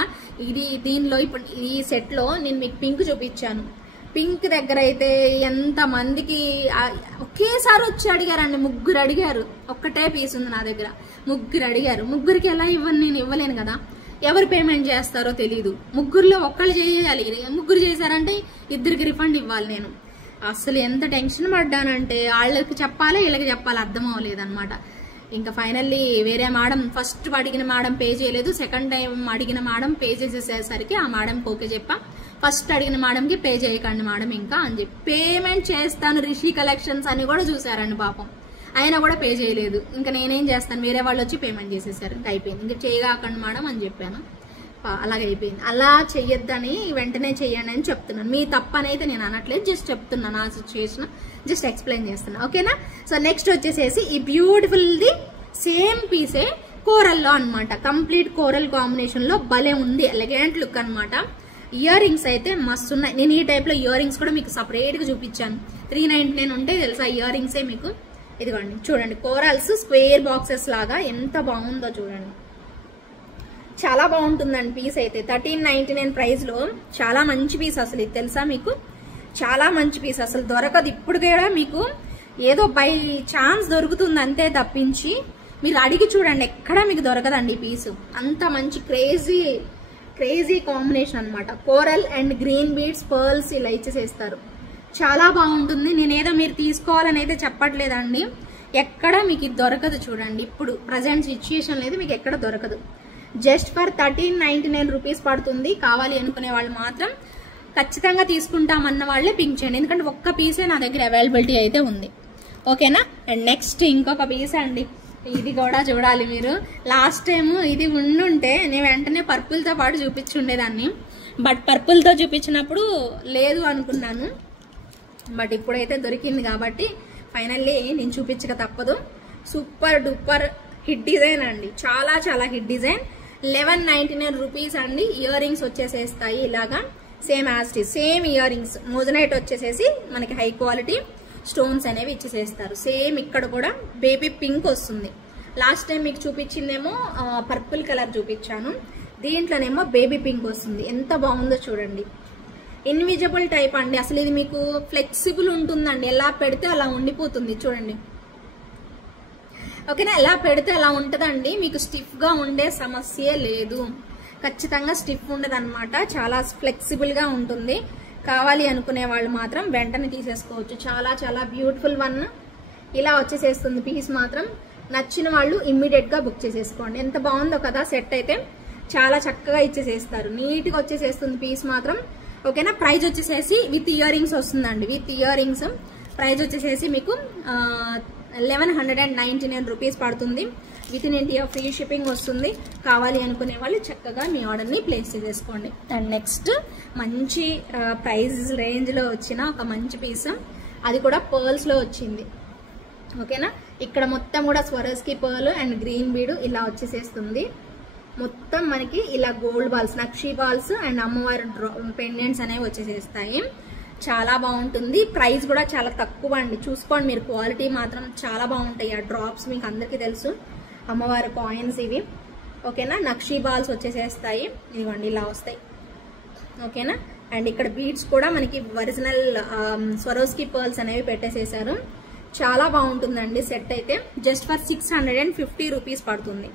దీనిలో ఇప్పుడు ఈ సెట్లో నేను మీకు పింక్ చూపించాను. పింక్ దగ్గర అయితే ఎంత మందికి ఒకేసారి వచ్చి అడిగారండి, 3 అడిగారు. ఒక్కటే పీస్ ఉంది నా దగ్గర, 3 అడిగారు. 3కి ఎలా ఇవ్వను, నేను ఇవ్వలేను కదా. ఎవరు పేమెంట్ చేస్తారో తెలీదు. 3లో ఒక్కళ్ళు చేయాలి, 3 చేశారంటే 2కి రిఫండ్ ఇవ్వాలి. నేను అసలు ఎంత టెన్షన్ పడ్డానంటే వాళ్ళకి చెప్పాలి, వీళ్ళకి చెప్పాలి, అర్థం అవ్వలేదన్నమాట. ఇంకా ఫైనల్లీ వేరే మేడం, ఫస్ట్ అడిగిన మేడం పే చేయలేదు, సెకండ్ టైం అడిగిన మేడం పే చేసేసరికి ఆ మేడంకి ఓకే చెప్పా. ఫస్ట్ అడిగిన మేడంకి పే చేయకండి మేడం ఇంకా అని చెప్పి, పేమెంట్ చేస్తాను రిషి కలెక్షన్స్ అని కూడా చూసారండి పాపం. అయినా కూడా పే చేయలేదు. ఇంకా నేనేం చేస్తాను, వేరే వాళ్ళు వచ్చి పేమెంట్ చేసేసారు. ఇంకా అయిపోయింది. ఇంకా చేయగాకండి మేడం అని చెప్పాను. అలాగైపోయింది. అలా చెయ్యొద్దని వెంటనే చెయ్యండి అని చెప్తున్నాను. మీ తప్పనైతే నేను అనట్లేదు, జస్ట్ చెప్తున్నాను. నా సిచ్యువేషన్ జస్ట్ ఎక్స్ప్లెయిన్ చేస్తున్నా. ఓకేనా, సో నెక్స్ట్ వచ్చేసేసి ఈ బ్యూటిఫుల్ది సేమ్ పీసే కోరల్లో అనమాట. కంప్లీట్ కోరల్ కాంబినేషన్ లో భలే ఉంది, ఎలిగెంట్ లుక్ అనమాట. ఇయర్ రింగ్స్ అయితే మస్తు ఉన్నాయి. నేను ఈ టైప్ లో ఇయర్ రింగ్స్ కూడా మీకు సపరేట్ గా చూపించాను. 399 ఉంటాయి తెలుసా ఇయర్ రింగ్సే మీకు. ఇదిగోండి చూడండి, కోరల్స్ స్క్వేర్ బాక్సెస్ లాగా ఎంత బాగుందో చూడండి. చాలా బాగుంటుందండి పీస్ అయితే. 1399 ప్రైస్ లో చాలా మంచి పీస్ అసలు. ఇది తెలుసా మీకు, చాలా మంచి పీస్ అసలు దొరకదు ఇప్పుడు కూడా. మీకు ఏదో బై ఛాన్స్ దొరుకుతుంది అంతే తప్పించి మీరు అడిగి చూడండి, ఎక్కడా మీకు దొరకదండి ఈ పీసు. అంత మంచి క్రేజీ కాంబినేషన్ అనమాట. Coral and green beads, pearls ఇలా ఇచ్చేసేస్తారు. చాలా బాగుంటుంది. నేనేదో మీరు తీసుకోవాలని అయితే చెప్పట్లేదండి, ఎక్కడ మీకు ఇది దొరకదు. చూడండి ఇప్పుడు ప్రజెంట్ సిచ్యుయేషన్ లేదు, మీకు ఎక్కడ దొరకదు. జస్ట్ ఫర్ 1399 రూపీస్ పడుతుంది. కావాలి అనుకునే వాళ్ళు మాత్రం ఖచ్చితంగా తీసుకుంటామన్న వాళ్ళే పింక్ చేయండి, ఎందుకంటే ఒక్క పీసే నా దగ్గర అవైలబిలిటీ అయితే ఉంది. ఓకేనా, అండ్ నెక్స్ట్ ఇంకొక పీస్ అండి. ఇది కూడా చూడాలి మీరు. లాస్ట్ టైం ఇది ఉండుంటే నేను వెంటనే పర్పుల్తో పాటు చూపించుండేదాన్ని, బట్ పర్పుల్తో చూపించినప్పుడు లేదు అనుకున్నాను. బట్ ఇప్పుడైతే దొరికింది కాబట్టి ఫైనల్లీ నేను చూపించక తప్పదు. సూపర్ డూపర్ హిట్ డిజైన్ అండి, చాలా చాలా హిట్ డిజైన్. 1199 రూపీస్ అండి. ఇయర్ రింగ్స్ వచ్చేసేస్తాయి ఇలాగా, same as it is. Same ear rings, moissanite వచ్చేసేసి మనకి హై క్వాలిటీ స్టోన్స్ అనేవి ఇచ్చేసేస్తారు. సేమ్ ఇక్కడ కూడా బేబీ పింక్ వస్తుంది. లాస్ట్ టైం మీకు చూపించిందేమో పర్పుల్ కలర్ చూపించాను, దీంట్లోనేమో బేబీ పింక్ వస్తుంది. ఎంత బాగుందో చూడండి. ఇన్విజిబుల్ టైప్ అండి. అసలు ఇది మీకు ఫ్లెక్సిబుల్ ఉంటుందండి, ఎలా పెడితే అలా ఉండిపోతుంది చూడండి. ఓకేనా, ఎలా పెడితే అలా ఉంటుందండి. మీకు స్టిఫ్ గా ఉండే సమస్య లేదు, ఖచ్చితంగా స్టిఫ్ ఉండదు అనమాట. చాలా ఫ్లెక్సిబుల్ గా ఉంటుంది. కావాలి అనుకునే వాళ్ళు మాత్రం వెంటనే తీసేసుకోవచ్చు. చాలా చాలా బ్యూటిఫుల్ వన్ ఇలా వచ్చేసేస్తుంది పీస్ మాత్రం. నచ్చిన వాళ్ళు ఇమ్మీడియట్ గా బుక్ చేసేసుకోండి. ఎంత బాగుందో కదా సెట్ అయితే. చాలా చక్కగా ఇచ్చేసేస్తారు, నీట్ గా వచ్చేసేస్తుంది పీస్ మాత్రం. ఓకేనా, ప్రైస్ వచ్చేసేసి విత్ ఇయర్ రింగ్స్ వస్తుందండి. విత్ ఇయర్ రింగ్స్ ప్రైస్ వచ్చేసేసి మీకు 1199 రూపీస్ పడుతుంది. With in India free shipping వస్తుంది. కావాలి అనుకునే వాళ్ళు చక్కగా మీ ఆర్డర్ని ప్లేస్ చేసేసుకోండి. అండ్ నెక్స్ట్ మంచి ప్రైస్ రేంజ్లో వచ్చిన ఒక మంచి పీస్, అది కూడా పర్ల్స్లో వచ్చింది. ఓకేనా, ఇక్కడ మొత్తం కూడా స్వరస్కి పర్ల్ అండ్ గ్రీన్ బీడ్ ఇలా వచ్చేసేస్తుంది. మొత్తం మనకి ఇలా gold balls, nakshi balls and అమ్మవారి పెండెంట్స్ అనేవి వచ్చేసేస్తాయి. చాలా బాగుంటుంది. ప్రైస్ కూడా చాలా తక్కువ అండి. చూసుకోండి మీరు, క్వాలిటీ మాత్రం చాలా బాగుంటాయి. ఆ డ్రాప్స్ మీకు అందరికీ తెలుసు, అమ్మవారి కాయిన్స్ ఇవి. ఓకేనా, నక్షీ బాల్స్ వచ్చేసేస్తాయి. ఇదిగోండి ఇలా వస్తాయి. ఓకేనా, అండ్ ఇక్కడ బీడ్స్ కూడా మనకి ఒరిజినల్ స్వరోస్కి పర్ల్స్ అనేవి పెట్టేసేసారు. చాలా బాగుంటుందండి సెట్ అయితే. జస్ట్ ఫర్ 650 రూపీస్ పడుతుంది.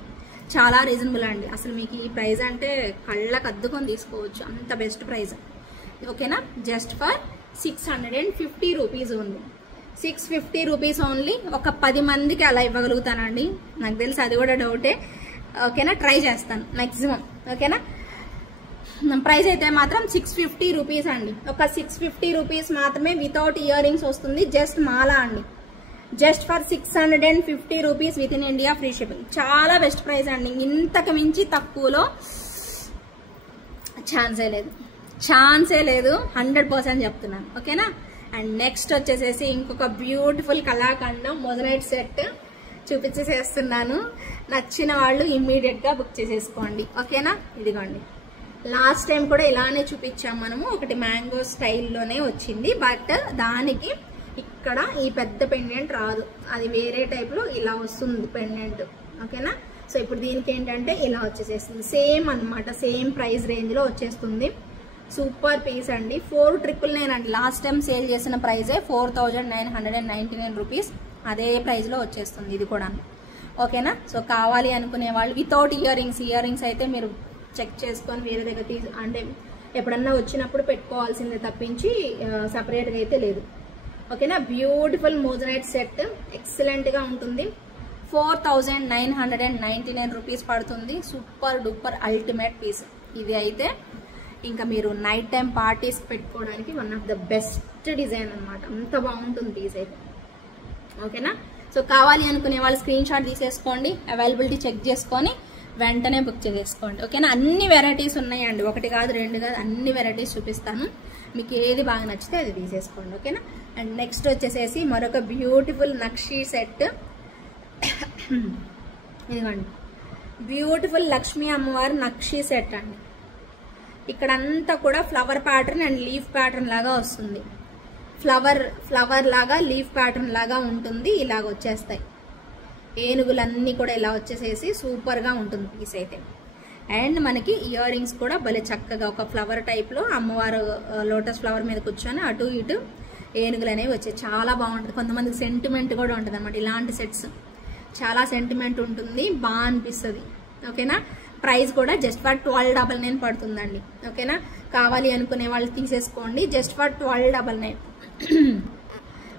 చాలా రీజనబుల్ అండి. అసలు మీకు ఈ ప్రైస్ అంటే కళ్ళకు అద్దుకొని తీసుకోవచ్చు, అంత బెస్ట్ ప్రైస్. ఓకేనా, జస్ట్ ఫర్ 650 రూపీస్ ఉంది. 650 రూపీస్ ఓన్లీ. ఒక 10 మందికి అలా ఇవ్వగలుగుతానండి, నాకు తెలిసి అది కూడా డౌటే. ఓకేనా, ట్రై చేస్తాను మ్యాక్సిమం. ఓకేనా, ప్రైస్ అయితే మాత్రం 650 రూపీస్ అండి. ఒక 650 రూపీస్ మాత్రమే వితౌట్ ఇయర్ రింగ్స్ వస్తుంది. జస్ట్ మాలా అండి. Just for 650 rupees within India free shipping. చాలా బెస్ట్ ప్రైస్ అండి. ఇంతకు మించి తక్కువలో ఛాన్సే లేదు, 100% చెప్తున్నాను. ఓకేనా, అండ్ నెక్స్ట్ వచ్చేసేసి ఇంకొక బ్యూటిఫుల్ కళాఖండం మొజనైట్ సెట్ చూపించేసేస్తున్నాను. నచ్చిన వాళ్ళు ఇమ్మీడియట్ గా బుక్ చేసేసుకోండి. ఓకేనా, ఇదిగోండి. లాస్ట్ టైం కూడా ఇలానే చూపించాం మనము. ఒకటి మ్యాంగో స్టైల్లోనే వచ్చింది, బట్ దానికి ఇక్కడ ఈ పెద్ద పెండెంట్ రాదు, అది వేరే టైప్ లో ఇలా వస్తుంది పెండెంట్. ఓకేనా, సో ఇప్పుడు దీనికి ఏంటంటే ఇలా వచ్చేసేస్తుంది. సేమ్ అన్నమాట, సేమ్ ప్రైస్ రేంజ్ లో వచ్చేస్తుంది. సూపర్ పీస్ అండి. 4,999 అండి. లాస్ట్ టైం సేల్ చేసిన ప్రైజే 4,999 రూపీస్. అదే ప్రైస్ లో వచ్చేస్తుంది ఇది కూడా. ఓకేనా, సో కావాలి అనుకునే వాళ్ళు వితౌట్ ఇయర్ రింగ్స్ అయితే మీరు చెక్ చేసుకొని వేరే దగ్గర అంటే ఎప్పుడన్నా వచ్చినప్పుడు పెట్టుకోవాల్సిందే తప్పించి సపరేట్గా అయితే లేదు. ఓకేనా, బ్యూటిఫుల్ మోజనైట్ సెట్ ఎక్సలెంట్ గా ఉంటుంది. 4,999 రూపీస్ పడుతుంది. సూపర్ డూపర్ అల్టిమేట్ పీస్ ఇది అయితే. ఇంకా మీరు నైట్ టైం పార్టీస్ పెట్టుకోవడానికి one of the best design అనమాట. అంత బాగుంటుంది పీస్ అయితే. ఓకేనా, సో కావాలి అనుకునే వాళ్ళు స్క్రీన్ షాట్ తీసేసుకోండి, అవైలబిలిటీ చెక్ చేసుకొని వెంటనే బుక్ చేసేసుకోండి. ఓకేనా, అన్ని వెరైటీస్ ఉన్నాయండి, ఒకటి కాదు రెండు కాదు, అన్ని వెరైటీస్ చూపిస్తాను. మీకు ఏది బాగా నచ్చితే అది తీసేసుకోండి. ఓకేనా, అండ్ నెక్స్ట్ వచ్చేసేసి మరొక బ్యూటిఫుల్ నక్షీ సెట్. ఇదిగోండి, బ్యూటిఫుల్ లక్ష్మీ అమ్మవారి నక్షీ సెట్ అండి. ఇక్కడ అంతా కూడా flower pattern and leaf pattern లాగా వస్తుంది. ఫ్లవర్ లాగా లీఫ్ ప్యాటర్న్ లాగా ఉంటుంది. ఇలాగ వచ్చేస్తాయి ఏనుగులన్నీ కూడా ఇలా వచ్చేసేసి సూపర్ గా ఉంటుంది పీస్ అయితే. అండ్ మనకి ఇయర్ రింగ్స్ కూడా భలే చక్కగా ఒక ఫ్లవర్ టైప్ లో అమ్మవారు లోటస్ ఫ్లవర్ మీద కూర్చొని అటు ఇటు ఏనుగులు అనేవి వచ్చాయి. చాలా బాగుంటుంది. కొంతమందికి సెంటిమెంట్ కూడా ఉంటుంది అనమాట. ఇలాంటి సెట్స్ చాలా సెంటిమెంట్ ఉంటుంది, బాగా అనిపిస్తుంది. ఓకేనా, ప్రైస్ కూడా జస్ట్ ఫర్ 1299 పడుతుందండి. ఓకేనా, కావాలి అనుకునే వాళ్ళు తీసేసుకోండి. Just for 1299.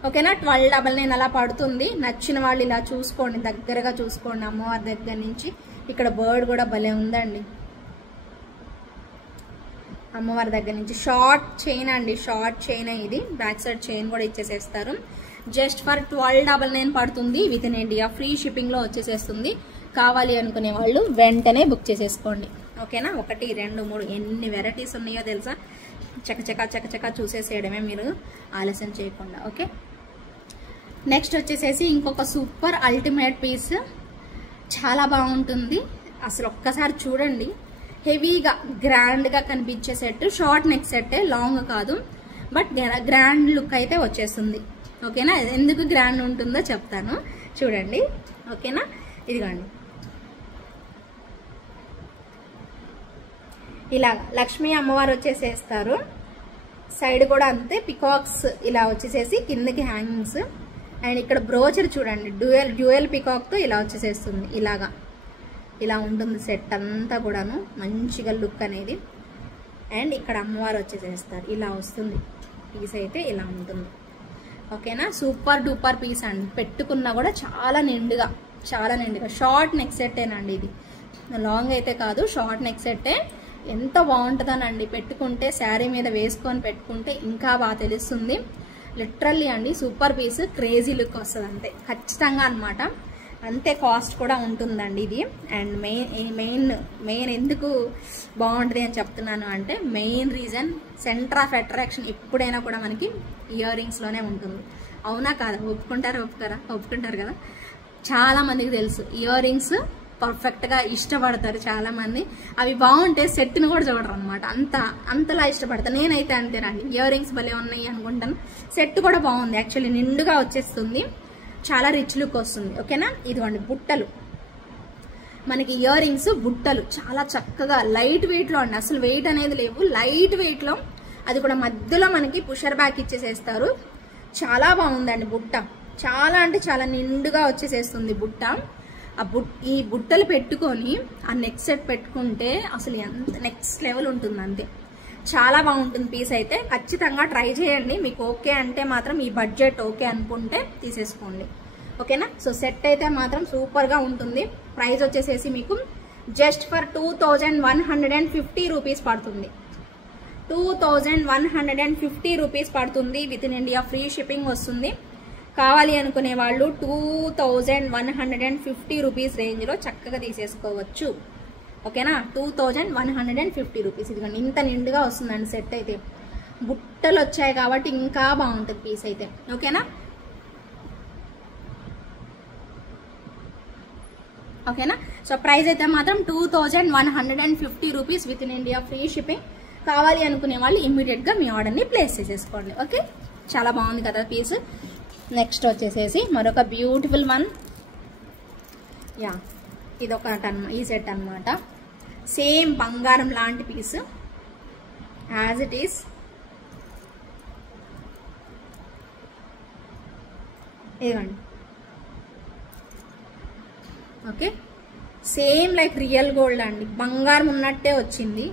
ఓకేనా, 1299 అలా పడుతుంది. నచ్చిన వాళ్ళు ఇలా చూసుకోండి, దగ్గరగా చూసుకోండి అమ్మవారి దగ్గర నుంచి. ఇక్కడ బర్డ్ కూడా భలే ఉందండి అమ్మవారి దగ్గర నుంచి. షార్ట్ చైన్ అండి, షార్ట్ చైన్. ఇది బ్యాక్ సైడ్ చైన్ కూడా ఇచ్చేసేస్తారు. జస్ట్ ఫర్ 1299 పడుతుంది. With in India free shipping లో వచ్చేసేస్తుంది. కావాలి అనుకునే వాళ్ళు వెంటనే బుక్ చేసేసుకోండి. ఓకేనా, 1 2 3 ఎన్ని వెరైటీస్ ఉన్నాయో తెలుసా. చకచకా చూసేసేయడమే మీరు, ఆలస్యం చేయకుండా. ఓకే, నెక్స్ట్ వచ్చేసేసి ఇంకొక సూపర్ అల్టిమేట్ పీస్. చాలా బాగుంటుంది అసలు. ఒక్కసారి చూడండి, హెవీగా గ్రాండ్గా కనిపించే సెట్. షార్ట్ నెక్ సెట్టే, లాంగ్ కాదు, బట్ గ్రాండ్ లుక్ అయితే వచ్చేస్తుంది. ఓకేనా, ఎందుకు గ్రాండ్ ఉంటుందో చెప్తాను చూడండి. ఓకేనా, ఇదిగోండి ఇలా లక్ష్మీ అమ్మవారు వచ్చేసేస్తారు. సైడ్ కూడా అంతే పికాక్స్ ఇలా వచ్చేసేసి కిందకి హ్యాంగింగ్స్. అండ్ ఇక్కడ బ్రోచర్ చూడండి, డ్యూయల్ పికాక్ తో ఇలా వచ్చేసేస్తుంది. ఇలా ఉంటుంది సెట్ అంతా కూడాను, మంచిగా లుక్ అనేది. అండ్ ఇక్కడ అమ్మవారు వచ్చేసేస్తారు. ఇలా వస్తుంది పీస్ అయితే, ఇలా ఉంటుంది. ఓకేనా, సూపర్ డూపర్ పీస్ అండి. పెట్టుకున్నా కూడా చాలా నిండుగా షార్ట్ నెక్ సెట్టేనండి ఇది. లాంగ్ అయితే కాదు, షార్ట్ నెక్ సెట్టే. ఎంత బాగుంటుందనండి పెట్టుకుంటే, శారీ మీద వేసుకొని పెట్టుకుంటే ఇంకా బాగా తెలుస్తుంది. లిటరల్లీ అండి సూపర్ పీస్, క్రేజీ లుక్ వస్తుంది అంతే ఖచ్చితంగా అనమాట. అంతే కాస్ట్ కూడా ఉంటుందండి ఇది. అండ్ మెయిన్ ఎందుకు బాగుంటుంది అని చెప్తున్నాను అంటే, main reason centre of attraction ఎప్పుడైనా కూడా మనకి ఇయర్ రింగ్స్లోనే ఉంటుంది. అవునా కాదా? ఒప్పుకుంటారు కదా. చాలా మందికి తెలుసు ఇయర్ రింగ్స్ పర్ఫెక్ట్గా ఇష్టపడతారు చాలా మంది. అవి బాగుంటే సెట్ని కూడా చూడరు అనమాట, అంతలా ఇష్టపడతారు. నేనైతే అంతేనండి, ఇయర్ రింగ్స్ భలే ఉన్నాయి అనుకుంటాను. సెట్ కూడా బాగుంది, యాక్చువల్లీ నిండుగా వచ్చేస్తుంది, చాలా రిచ్ లుక్ వస్తుంది. ఓకేనా, ఇదిగోండి బుట్టలు, మనకి ఇయర్ రింగ్స్ బుట్టలు చాలా చక్కగా లైట్ వెయిట్లో అండి, అసలు వెయిట్ అనేది లేవు, లైట్ వెయిట్లో. అది కూడా మధ్యలో మనకి పుషర్ బ్యాక్ ఇచ్చేసేస్తారు. చాలా బాగుందండి బుట్ట, చాలా అంటే చాలా నిండుగా వచ్చేసేస్తుంది బుట్ట. ఈ బుట్టలు పెట్టుకొని ఆ నెక్ సెట్ పెట్టుకుంటే అసలు ఎంత నెక్స్ట్ లెవెల్ ఉంటుంది అంతే. చాలా బాగుంటుంది పీస్ అయితే, ఖచ్చితంగా ట్రై చేయండి. మీకు ఓకే అంటే మాత్రం, ఈ బడ్జెట్ ఓకే అనుకుంటే తీసేసుకోండి. ఓకేనా, సో సెట్ అయితే మాత్రం సూపర్గా ఉంటుంది. ప్రైస్ వచ్చేసేసి మీకు జస్ట్ ఫర్ 2150 రూపీస్ పడుతుంది. 2150 రూపీస్ పడుతుంది. With in India free shipping వస్తుంది. కావాలి అనుకునే వాళ్ళు 2150 రూపీస్ రేంజ్లో చక్కగా తీసేసుకోవచ్చు. ఓకేనా, 2150 రూపీస్. ఇదిగోండి ఇంత నిండుగా వస్తుందండి సెట్ అయితే. బుట్టలు వచ్చాయి కాబట్టి ఇంకా బాగుంటుంది పీస్ అయితే. ఓకేనా, సో ప్రైస్ అయితే మాత్రం 2150 rupees within India free shipping. కావాలి అనుకునే వాళ్ళు ఇమ్మీడియట్గా మీ ఆర్డర్ని ప్లేస్ చేసేసుకోండి. ఓకే, చాలా బాగుంది కదా పీస్. నెక్స్ట్ వచ్చేసేసి మరొక బ్యూటిఫుల్ వన్. ఇదొక ఈ సెట్ అనమాట. సేమ్ బంగారం లాంటి పీస్ యాజ్ ఇట్ ఈస్. ఇదిగోండి, okay, same like real gold అండి, బంగారం ఉన్నట్టే వచ్చింది.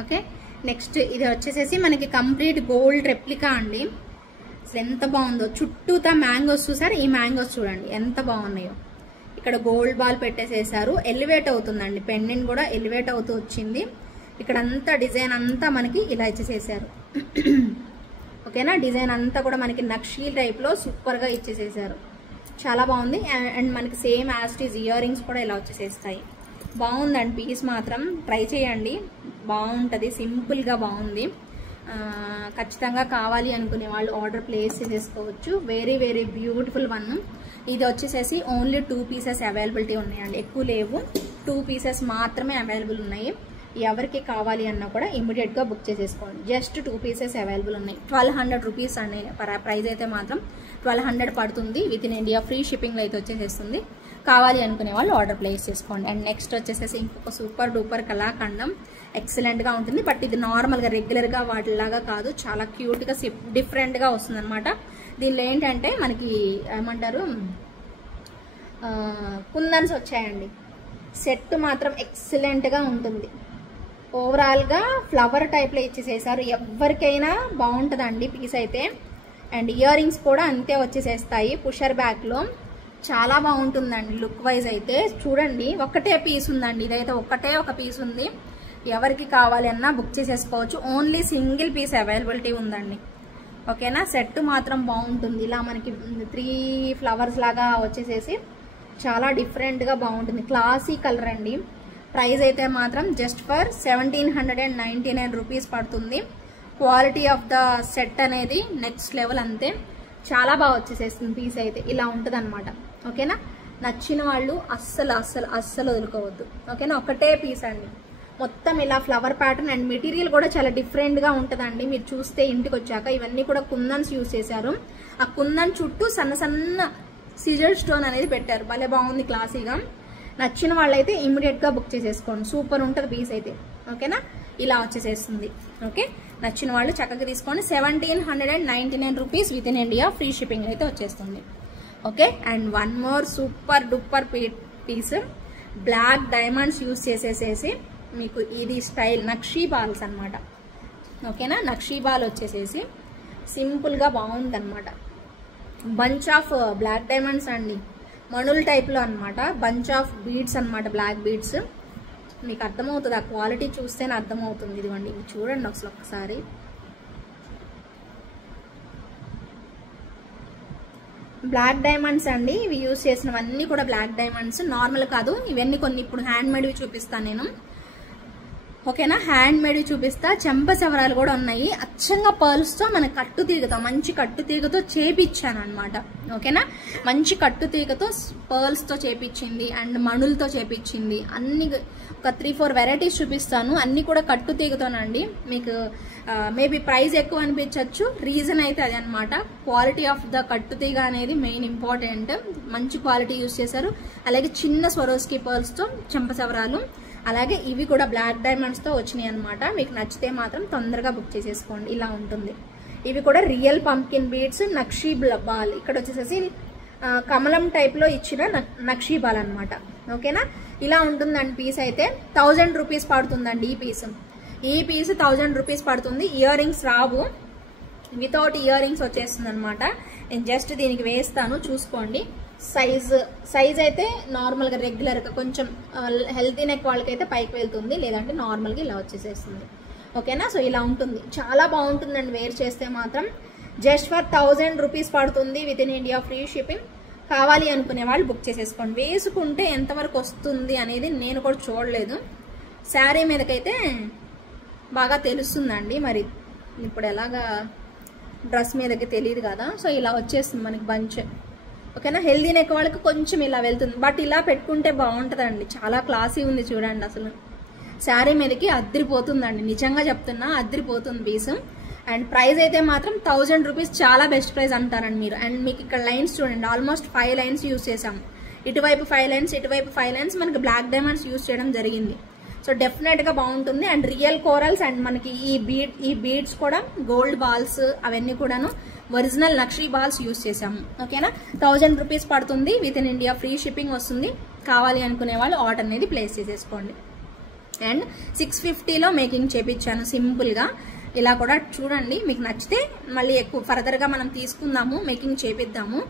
ఓకే, నెక్స్ట్ ఇది వచ్చేసేసి మనకి కంప్లీట్ గోల్డ్ రెప్లికా అండి. అసలు ఎంత బాగుందో, చుట్టూతా మ్యాంగోస్ చూసారు, ఈ మ్యాంగోస్ చూడండి ఎంత బాగున్నాయో. ఇక్కడ గోల్డ్ బాల్ పెట్టేసేసారు, ఎలివేట్ అవుతుందండి, పెండెంట్ కూడా ఎలివేట్ అవుతూ వచ్చింది. ఇక్కడ అంతా డిజైన్ అంతా మనకి ఇలా ఇచ్చేసేసారు. ఓకేనా, డిజైన్ అంతా కూడా మనకి నక్షీ టైప్లో సూపర్గా ఇచ్చేసేసారు, చాలా బాగుంది. అండ్ మనకి సేమ్ యాస్టీస్ ఇయర్ రింగ్స్ కూడా ఇలా వచ్చేసేస్తాయి. బాగుందండి పీస్ మాత్రం, ట్రై చేయండి, బాగుంటుంది, సింపుల్గా బాగుంది. ఖచ్చితంగా కావాలి అనుకునే వాళ్ళు ఆర్డర్ ప్లేస్ చేసేసుకోవచ్చు. Very very beautiful one. ఇది వచ్చేసేసి ఓన్లీ 2 పీసెస్ అవైలబిలిటీ ఉన్నాయండి, ఎక్కువ లేవు, 2 పీసెస్ మాత్రమే అవైలబుల్ ఉన్నాయి. ఎవరికి కావాలి అన్నా కూడా ఇమీడియట్గా బుక్ చేసేసుకోండి. జస్ట్ 2 పీసెస్ అవైలబుల్ ఉన్నాయి. 1200 రూపీస్ అండి ప్రైస్ అయితే మాత్రం 1200 పడుతుంది. విత్ ఇన్ ఇండియా ఫ్రీ షిప్పింగ్లో అయితే వచ్చేసేస్తుంది. కావాలి అనుకునే వాళ్ళు ఆర్డర్ ప్లేస్ చేసుకోండి. అండ్ నెక్స్ట్ వచ్చేసేసి ఇంకొక సూపర్ డూపర్ కళాఖండం, ఎక్సలెంట్గా ఉంటుంది. బట్ ఇది నార్మల్గా రెగ్యులర్గా వాటిలాగా కాదు, చాలా క్యూట్గా డిఫరెంట్గా వస్తుంది అనమాట. దీనిలో ఏంటంటే మనకి ఏమంటారు, కుందన్స్ వచ్చాయండి. సెట్ మాత్రం ఎక్సలెంట్గా ఉంటుంది. ఓవరాల్గా ఫ్లవర్ టైప్లో ఇచ్చేసేసారు, ఎవరికైనా బాగుంటుందండి పీస్ అయితే. అండ్ ఇయర్ రింగ్స్ కూడా అంతే వచ్చేసేస్తాయి పుషర్ బ్యాక్లో, చాలా బాగుంటుందండి లుక్ వైజ్ అయితే. చూడండి, ఒక్కటే పీస్ ఉందండి, ఇదైతే ఒక్కటే ఒక పీస్ ఉంది. ఎవరికి కావాలి అన్నా బుక్ చేసేసుకోవచ్చు. ఓన్లీ సింగిల్ పీస్ అవైలబిలిటీ ఉందండి. ఓకేనా, సెట్ మాత్రం బాగుంటుంది. ఇలా మనకి 3 ఫ్లవర్స్ లాగా వచ్చేసేసి చాలా డిఫరెంట్గా బాగుంటుంది. క్లాసీ కలర్ అండి. ప్రైస్ అయితే మాత్రం జస్ట్ ఫర్ 1799 రూపీస్ పడుతుంది. క్వాలిటీ ఆఫ్ ద సెట్ అనేది నెక్స్ట్ లెవెల్, అంతే. చాలా బాగా వచ్చేసేస్తుంది పీస్ అయితే. ఇలా ఉంటుంది అనమాట. ఓకేనా, నచ్చిన వాళ్ళు అస్సలు అస్సలు అస్సలు వదులుకోవద్దు. ఓకేనా, ఒకటే పీస్ అండి. మొత్తం ఇలా ఫ్లవర్ ప్యాటర్న్ అండ్ మెటీరియల్ కూడా చాలా డిఫరెంట్గా ఉంటుందండి. మీరు చూస్తే ఇంటికి వచ్చాక ఇవన్నీ కూడా కుందన్స్ యూజ్ చేశారు. ఆ కుందన్ చుట్టూ సన్న సన్న సిజర్ స్టోన్ అనేది పెట్టారు. భలే బాగుంది క్లాసీగా. నచ్చిన వాళ్ళైతే ఇమ్మీడియట్గా బుక్ చేసేసుకోండి. సూపర్ ఉంటుంది పీస్ అయితే. ఓకేనా, ఇలా వచ్చేసేస్తుంది. ఓకే, నచ్చిన వాళ్ళు చక్కగా తీసుకోండి. 1799 rupees within India, free shipping అయితే వచ్చేస్తుంది. Okay, and one more super duper piece, black diamonds use చేసేసేసి మీకు ఇది స్టైల్ నక్షీ బాల్స్ అనమాట. ఓకేనా, నక్షీ బాల్ వచ్చేసేసి సింపుల్గా బాగుంది అనమాట. బంచ్ ఆఫ్ బ్లాక్ డైమండ్స్ అండి, మణుల టైప్లో అనమాట. బంచ్ ఆఫ్ బీడ్స్ అనమాట, బ్లాక్ బీడ్స్. మీకు అర్థమవుతుంది, ఆ క్వాలిటీ చూస్తేనే అర్థమవుతుంది. ఇదిగోండి, ఇవి చూడండి అసలు ఒకసారి. బ్లాక్ డైమండ్స్ అండి, ఇవి యూజ్ చేసినవన్నీ కూడా బ్లాక్ డైమండ్స్, నార్మల్ కాదు. ఇవన్నీ కొన్ని ఇప్పుడు హ్యాండ్ మేడ్వి చూపిస్తాను నేను. ఓకేనా, హ్యాండ్ మేడ్ చూపిస్తా. చెంప సవరాలు కూడా ఉన్నాయి. అచ్చంగా పర్ల్స్తో మన కట్టు తీగతో, మంచి కట్టు తీగతో చేపించాను అనమాట. ఓకేనా, మంచి కట్టు తీగతో పర్ల్స్తో చేపించింది అండ్ మణులతో చేపించింది. అన్ని ఒక 3-4 వెరైటీస్ చూపిస్తాను. అన్ని కూడా కట్టు తీగతోనండి. మీకు మేబీ ప్రైస్ ఎక్కువ అనిపించవచ్చు. రీజన్ అయితే అది అనమాట. క్వాలిటీ ఆఫ్ ద కట్టు తీగ అనేది మెయిన్ ఇంపార్టెంట్. మంచి క్వాలిటీ యూజ్ చేశారు. అలాగే చిన్న స్వరోస్కి పర్ల్స్తో చెంప సవరాలు, అలాగే ఇవి కూడా బ్లాక్ డైమండ్స్తో వచ్చినాయి అనమాట. మీకు నచ్చితే మాత్రం తొందరగా బుక్ చేసేసుకోండి. ఇలా ఉంటుంది. ఇవి కూడా real pumpkin beads, nakshi ball. ఇక్కడ వచ్చేసేసి కమలం టైప్లో ఇచ్చిన నక్షీ బాల్ అనమాట. ఓకేనా, ఇలా ఉంటుందండి పీస్ అయితే. 1000 రూపీస్ పడుతుందండి ఈ పీస్ 1000 రూపీస్ పడుతుంది. ఇయర్ రింగ్స్ రావు, వితౌట్ ఇయర్ రింగ్స్ వచ్చేస్తుంది అనమాట. నేను జస్ట్ దీనికి వేస్తాను, చూసుకోండి. సైజ్ అయితే నార్మల్గా రెగ్యులర్గా కొంచెం హెల్తీ నెక్ వాళ్ళకైతే పైకి వెళ్తుంది, లేదంటే నార్మల్గా ఇలా వచ్చేసేస్తుంది. ఓకేనా, సో ఇలా ఉంటుంది. చాలా బాగుంటుందండి వేర్ చేస్తే మాత్రం. జస్ట్ ఫర్ 1000 రూపీస్ పడుతుంది with in India, free shipping. కావాలి అనుకునే వాళ్ళు బుక్ చేసేసుకోండి. వేసుకుంటే ఎంతవరకు వస్తుంది అనేది నేను కూడా చూడలేదు. శారీ మీదకైతే బాగా తెలుస్తుందండి. మరి ఇప్పుడు ఎలాగా డ్రెస్ మీదకి తెలియదు కదా. సో ఇలా వచ్చేస్తుంది మనకి బంచ్. ఓకేనా, హెల్దీ నెక్ వాళ్ళకి కొంచెం ఇలా వెళ్తుంది. బట్ ఇలా పెట్టుకుంటే బాగుంటుందండి. చాలా క్లాసీ ఉంది చూడండి. అసలు శారీ మీదకి అద్దరిపోతుందండి, నిజంగా చెప్తున్నా, అద్దరిపోతుంది పీస్. అండ్ ప్రైస్ అయితే మాత్రం 1000 రూపీస్ చాలా బెస్ట్ ప్రైస్ అంటారండి మీరు. అండ్ మీకు ఇక్కడ లైన్స్ చూడండి, ఆల్మోస్ట్ 5 లైన్స్ యూజ్ చేసాం. ఇటువైపు 5 లైన్స్, ఇటువైపు 5 లైన్స్ మనకి బ్లాక్ డైమండ్స్ యూజ్ చేయడం జరిగింది. సో డెఫినెట్గా బాగుంటుంది. అండ్ రియల్ కోరల్స్ అండ్ మనకి ఈ బీడ్స్ కూడా గోల్డ్ బాల్స్ అవన్నీ కూడాను ఒరిజినల్ నక్షీ బాల్స్ యూజ్ చేసాము. ఓకేనా, 1000 రూపీస్ పడుతుంది with in India, free shipping వస్తుంది. కావాలి అనుకునే వాళ్ళు ఆర్డర్ అనేది ప్లేస్ చేసేసుకోండి. అండ్ 650లో మేకింగ్ చేపించాను సింపుల్గా. ఇలా కూడా చూడండి, మీకు నచ్చితే మళ్ళీ ఎక్కువ ఫర్దర్గా మనం తీసుకుందాము, మేకింగ్ చేపిద్దాము.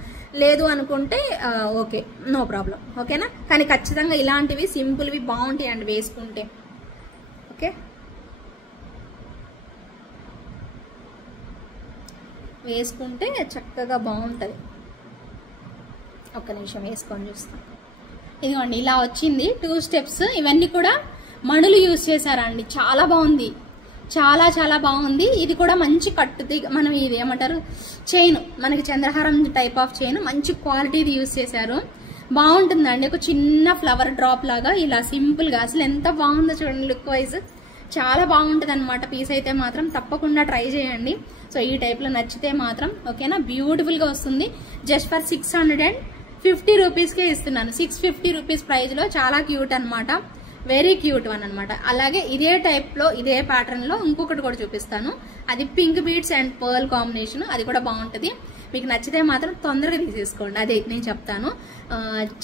లేదు అనుకుంటే ఓకే, నో ప్రాబ్లం. ఓకేనా, కానీ ఖచ్చితంగా ఇలాంటివి సింపుల్వి బాగుంటాయి అండి వేసుకుంటే. ఓకే, వేసుకుంటే చక్కగా బాగుంటుంది. ఒక్క నిమిషం వేసుకొని చూస్తాం. ఇదిగోండి, ఇలా వచ్చింది 2 స్టెప్స్. ఇవన్నీ కూడా మణులు యూజ్ చేశారండి. చాలా బాగుంది, చాలా చాలా బాగుంది. ఇది కూడా మంచి కట్టు మనం ఇది ఏమంటారు చైన్, మనకి చంద్రహారం టైప్ ఆఫ్ చైన్, మంచి క్వాలిటీది యూజ్ చేశారు. బాగుంటుందండి. ఒక చిన్న ఫ్లవర్ డ్రాప్ లాగా ఇలా సింపుల్గా. అసలు ఎంత బాగుందో చూడండి, లుక్ వైజ్ చాలా బాగుంటుంది అనమాట. పీస్ అయితే మాత్రం తప్పకుండా ట్రై చేయండి. సో ఈ టైప్లో నచ్చితే మాత్రం ఓకేనా, బ్యూటిఫుల్గా వస్తుంది. జస్ట్ ఫర్ 650 రూపీస్కే ఇస్తున్నాను. 650 రూపీస్ ప్రైజ్లో చాలా క్యూట్ అనమాట, వెరీ క్యూట్ వన్ అనమాట. అలాగే ఇదే టైప్లో ఇదే ప్యాటర్న్లో ఇంకొకటి కూడా చూపిస్తాను. అది pink beads and pearl combination, అది కూడా బాగుంటుంది. మీకు నచ్చితే మాత్రం తొందరగా తీసేసుకోండి, అదే నేను చెప్తాను.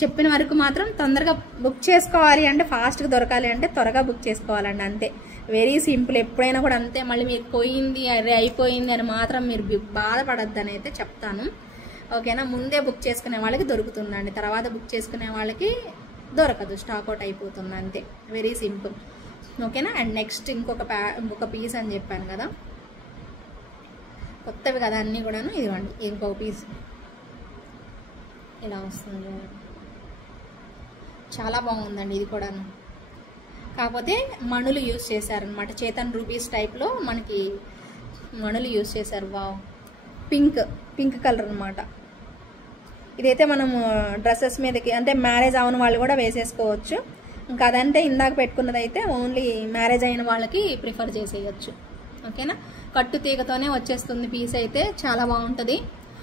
చెప్పిన వరకు మాత్రం తొందరగా బుక్ చేసుకోవాలి అంటే, ఫాస్ట్గా దొరకాలి అంటే త్వరగా బుక్ చేసుకోవాలండి, అంతే. Very simple. ఎప్పుడైనా కూడా అంతే. మళ్ళీ మీరు పోయింది అరే అయిపోయింది అని మాత్రం మీరు బాధపడద్దని అయితే చెప్తాను. ఓకేనా, ముందే బుక్ చేసుకునే వాళ్ళకి దొరుకుతుందండి, తర్వాత బుక్ చేసుకునే వాళ్ళకి దొరకదు, స్టాక్ అవుట్ అయిపోతుంది, అంతే. Very simple. ఓకేనా. అండ్ నెక్స్ట్ ఇంకొక పీస్ అని చెప్పాను కదా, కొత్తవి కదా అన్నీ కూడాను. ఇదిగోండి ఇంకొక పీస్ ఇలా వస్తుంది, చాలా బాగుందండి ఇది కూడాను. కాకపోతే మణులు యూజ్ చేశారనమాట, చేతన్ రూపీస్ టైప్లో మనకి మణులు యూజ్ చేశారు. వావ్, పింక్ కలర్ అనమాట. ఇదైతే మనము డ్రెస్సెస్ మీదకి అంటే మ్యారేజ్ అవని వాళ్ళు కూడా వేసేసుకోవచ్చు. ఇంకా అదంటే ఇందాక పెట్టుకున్నది అయితే ఓన్లీ మ్యారేజ్ అయిన వాళ్ళకి ప్రిఫర్ చేసేయచ్చు. ఓకేనా. కట్టు తీగతోనే వచ్చేస్తుంది పీస్ అయితే, చాలా బాగుంటుంది.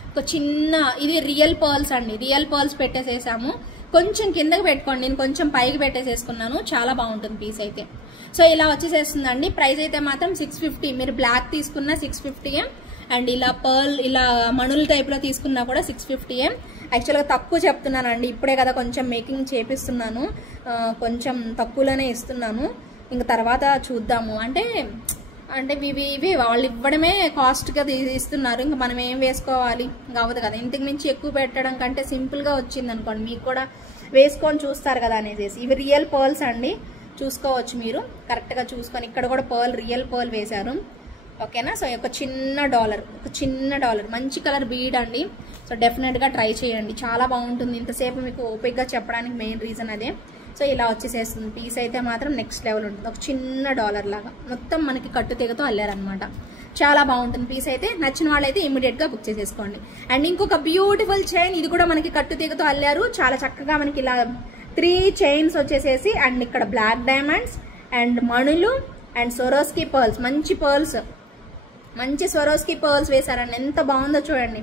ఒక చిన్న ఇది రియల్ పర్ల్స్ అండి, రియల్ పర్ల్స్ పెట్టేసేసాము. కొంచెం కిందకి పెట్టుకోండి, నేను కొంచెం పైకి పెట్టేసేసుకున్నాను, చాలా బాగుంటుంది పీస్ అయితే. సో ఇలా వచ్చేసేస్తుందండి. ప్రైస్ అయితే మాత్రం 650, మీరు బ్లాక్ తీసుకున్న 650 అండ్ ఇలా పర్ల్ ఇలా మణుల టైప్లో తీసుకున్నా కూడా 650. యాక్చువల్గా తక్కువ చెప్తున్నానండి, ఇప్పుడే కదా కొంచెం మేకింగ్ చేపిస్తున్నాను, కొంచెం తక్కువలోనే ఇస్తున్నాను. ఇంక తర్వాత చూద్దాము. అంటే ఇవి వాళ్ళు ఇవ్వడమే కాస్ట్గా ఇస్తున్నారు, ఇంకా మనం ఏం వేసుకోవాలి, ఇంకా అవ్వదు కదా. ఇంతకు మించి ఎక్కువ పెట్టడం కంటే సింపుల్గా వచ్చింది అనుకోండి, మీకు కూడా వేసుకొని చూస్తారు కదా అనేసి. ఇవి రియల్ పర్ల్స్ అండి, చూసుకోవచ్చు మీరు కరెక్ట్గా చూసుకొని. ఇక్కడ కూడా రియల్ పర్ల్ వేశారు. ఓకేనా. సో ఒక చిన్న డాలర్ మంచి కలర్ బీడ్ అండి. సో డెఫినెట్గా ట్రై చేయండి, చాలా బాగుంటుంది. ఇంతసేపు మీకు ఓపిక్గా చెప్పడానికి మెయిన్ రీజన్ అదే. సో ఇలా వచ్చేసేస్తుంది పీస్ అయితే మాత్రం నెక్స్ట్ లెవెల్ ఉంటుంది. ఒక చిన్న డాలర్ లాగా మొత్తం మనకి కట్టు తీగతో అల్లారనమాట, చాలా బాగుంటుంది పీస్ అయితే. నచ్చిన వాళ్ళైతే ఇమీడియట్గా బుక్ చేసేసుకోండి. అండ్ ఇంకొక బ్యూటిఫుల్ చైన్, ఇది కూడా మనకి కట్టు తీగతో అల్లారు, చాలా చక్కగా మనకి ఇలా 3 చైన్స్ వచ్చేసేసి, అండ్ ఇక్కడ బ్లాక్ డైమండ్స్ అండ్ మణులు అండ్ స్వరోస్కీ పర్ల్స్, మంచి స్వరోస్కీ పర్ల్స్ వేశారండి. ఎంత బాగుందో చూడండి.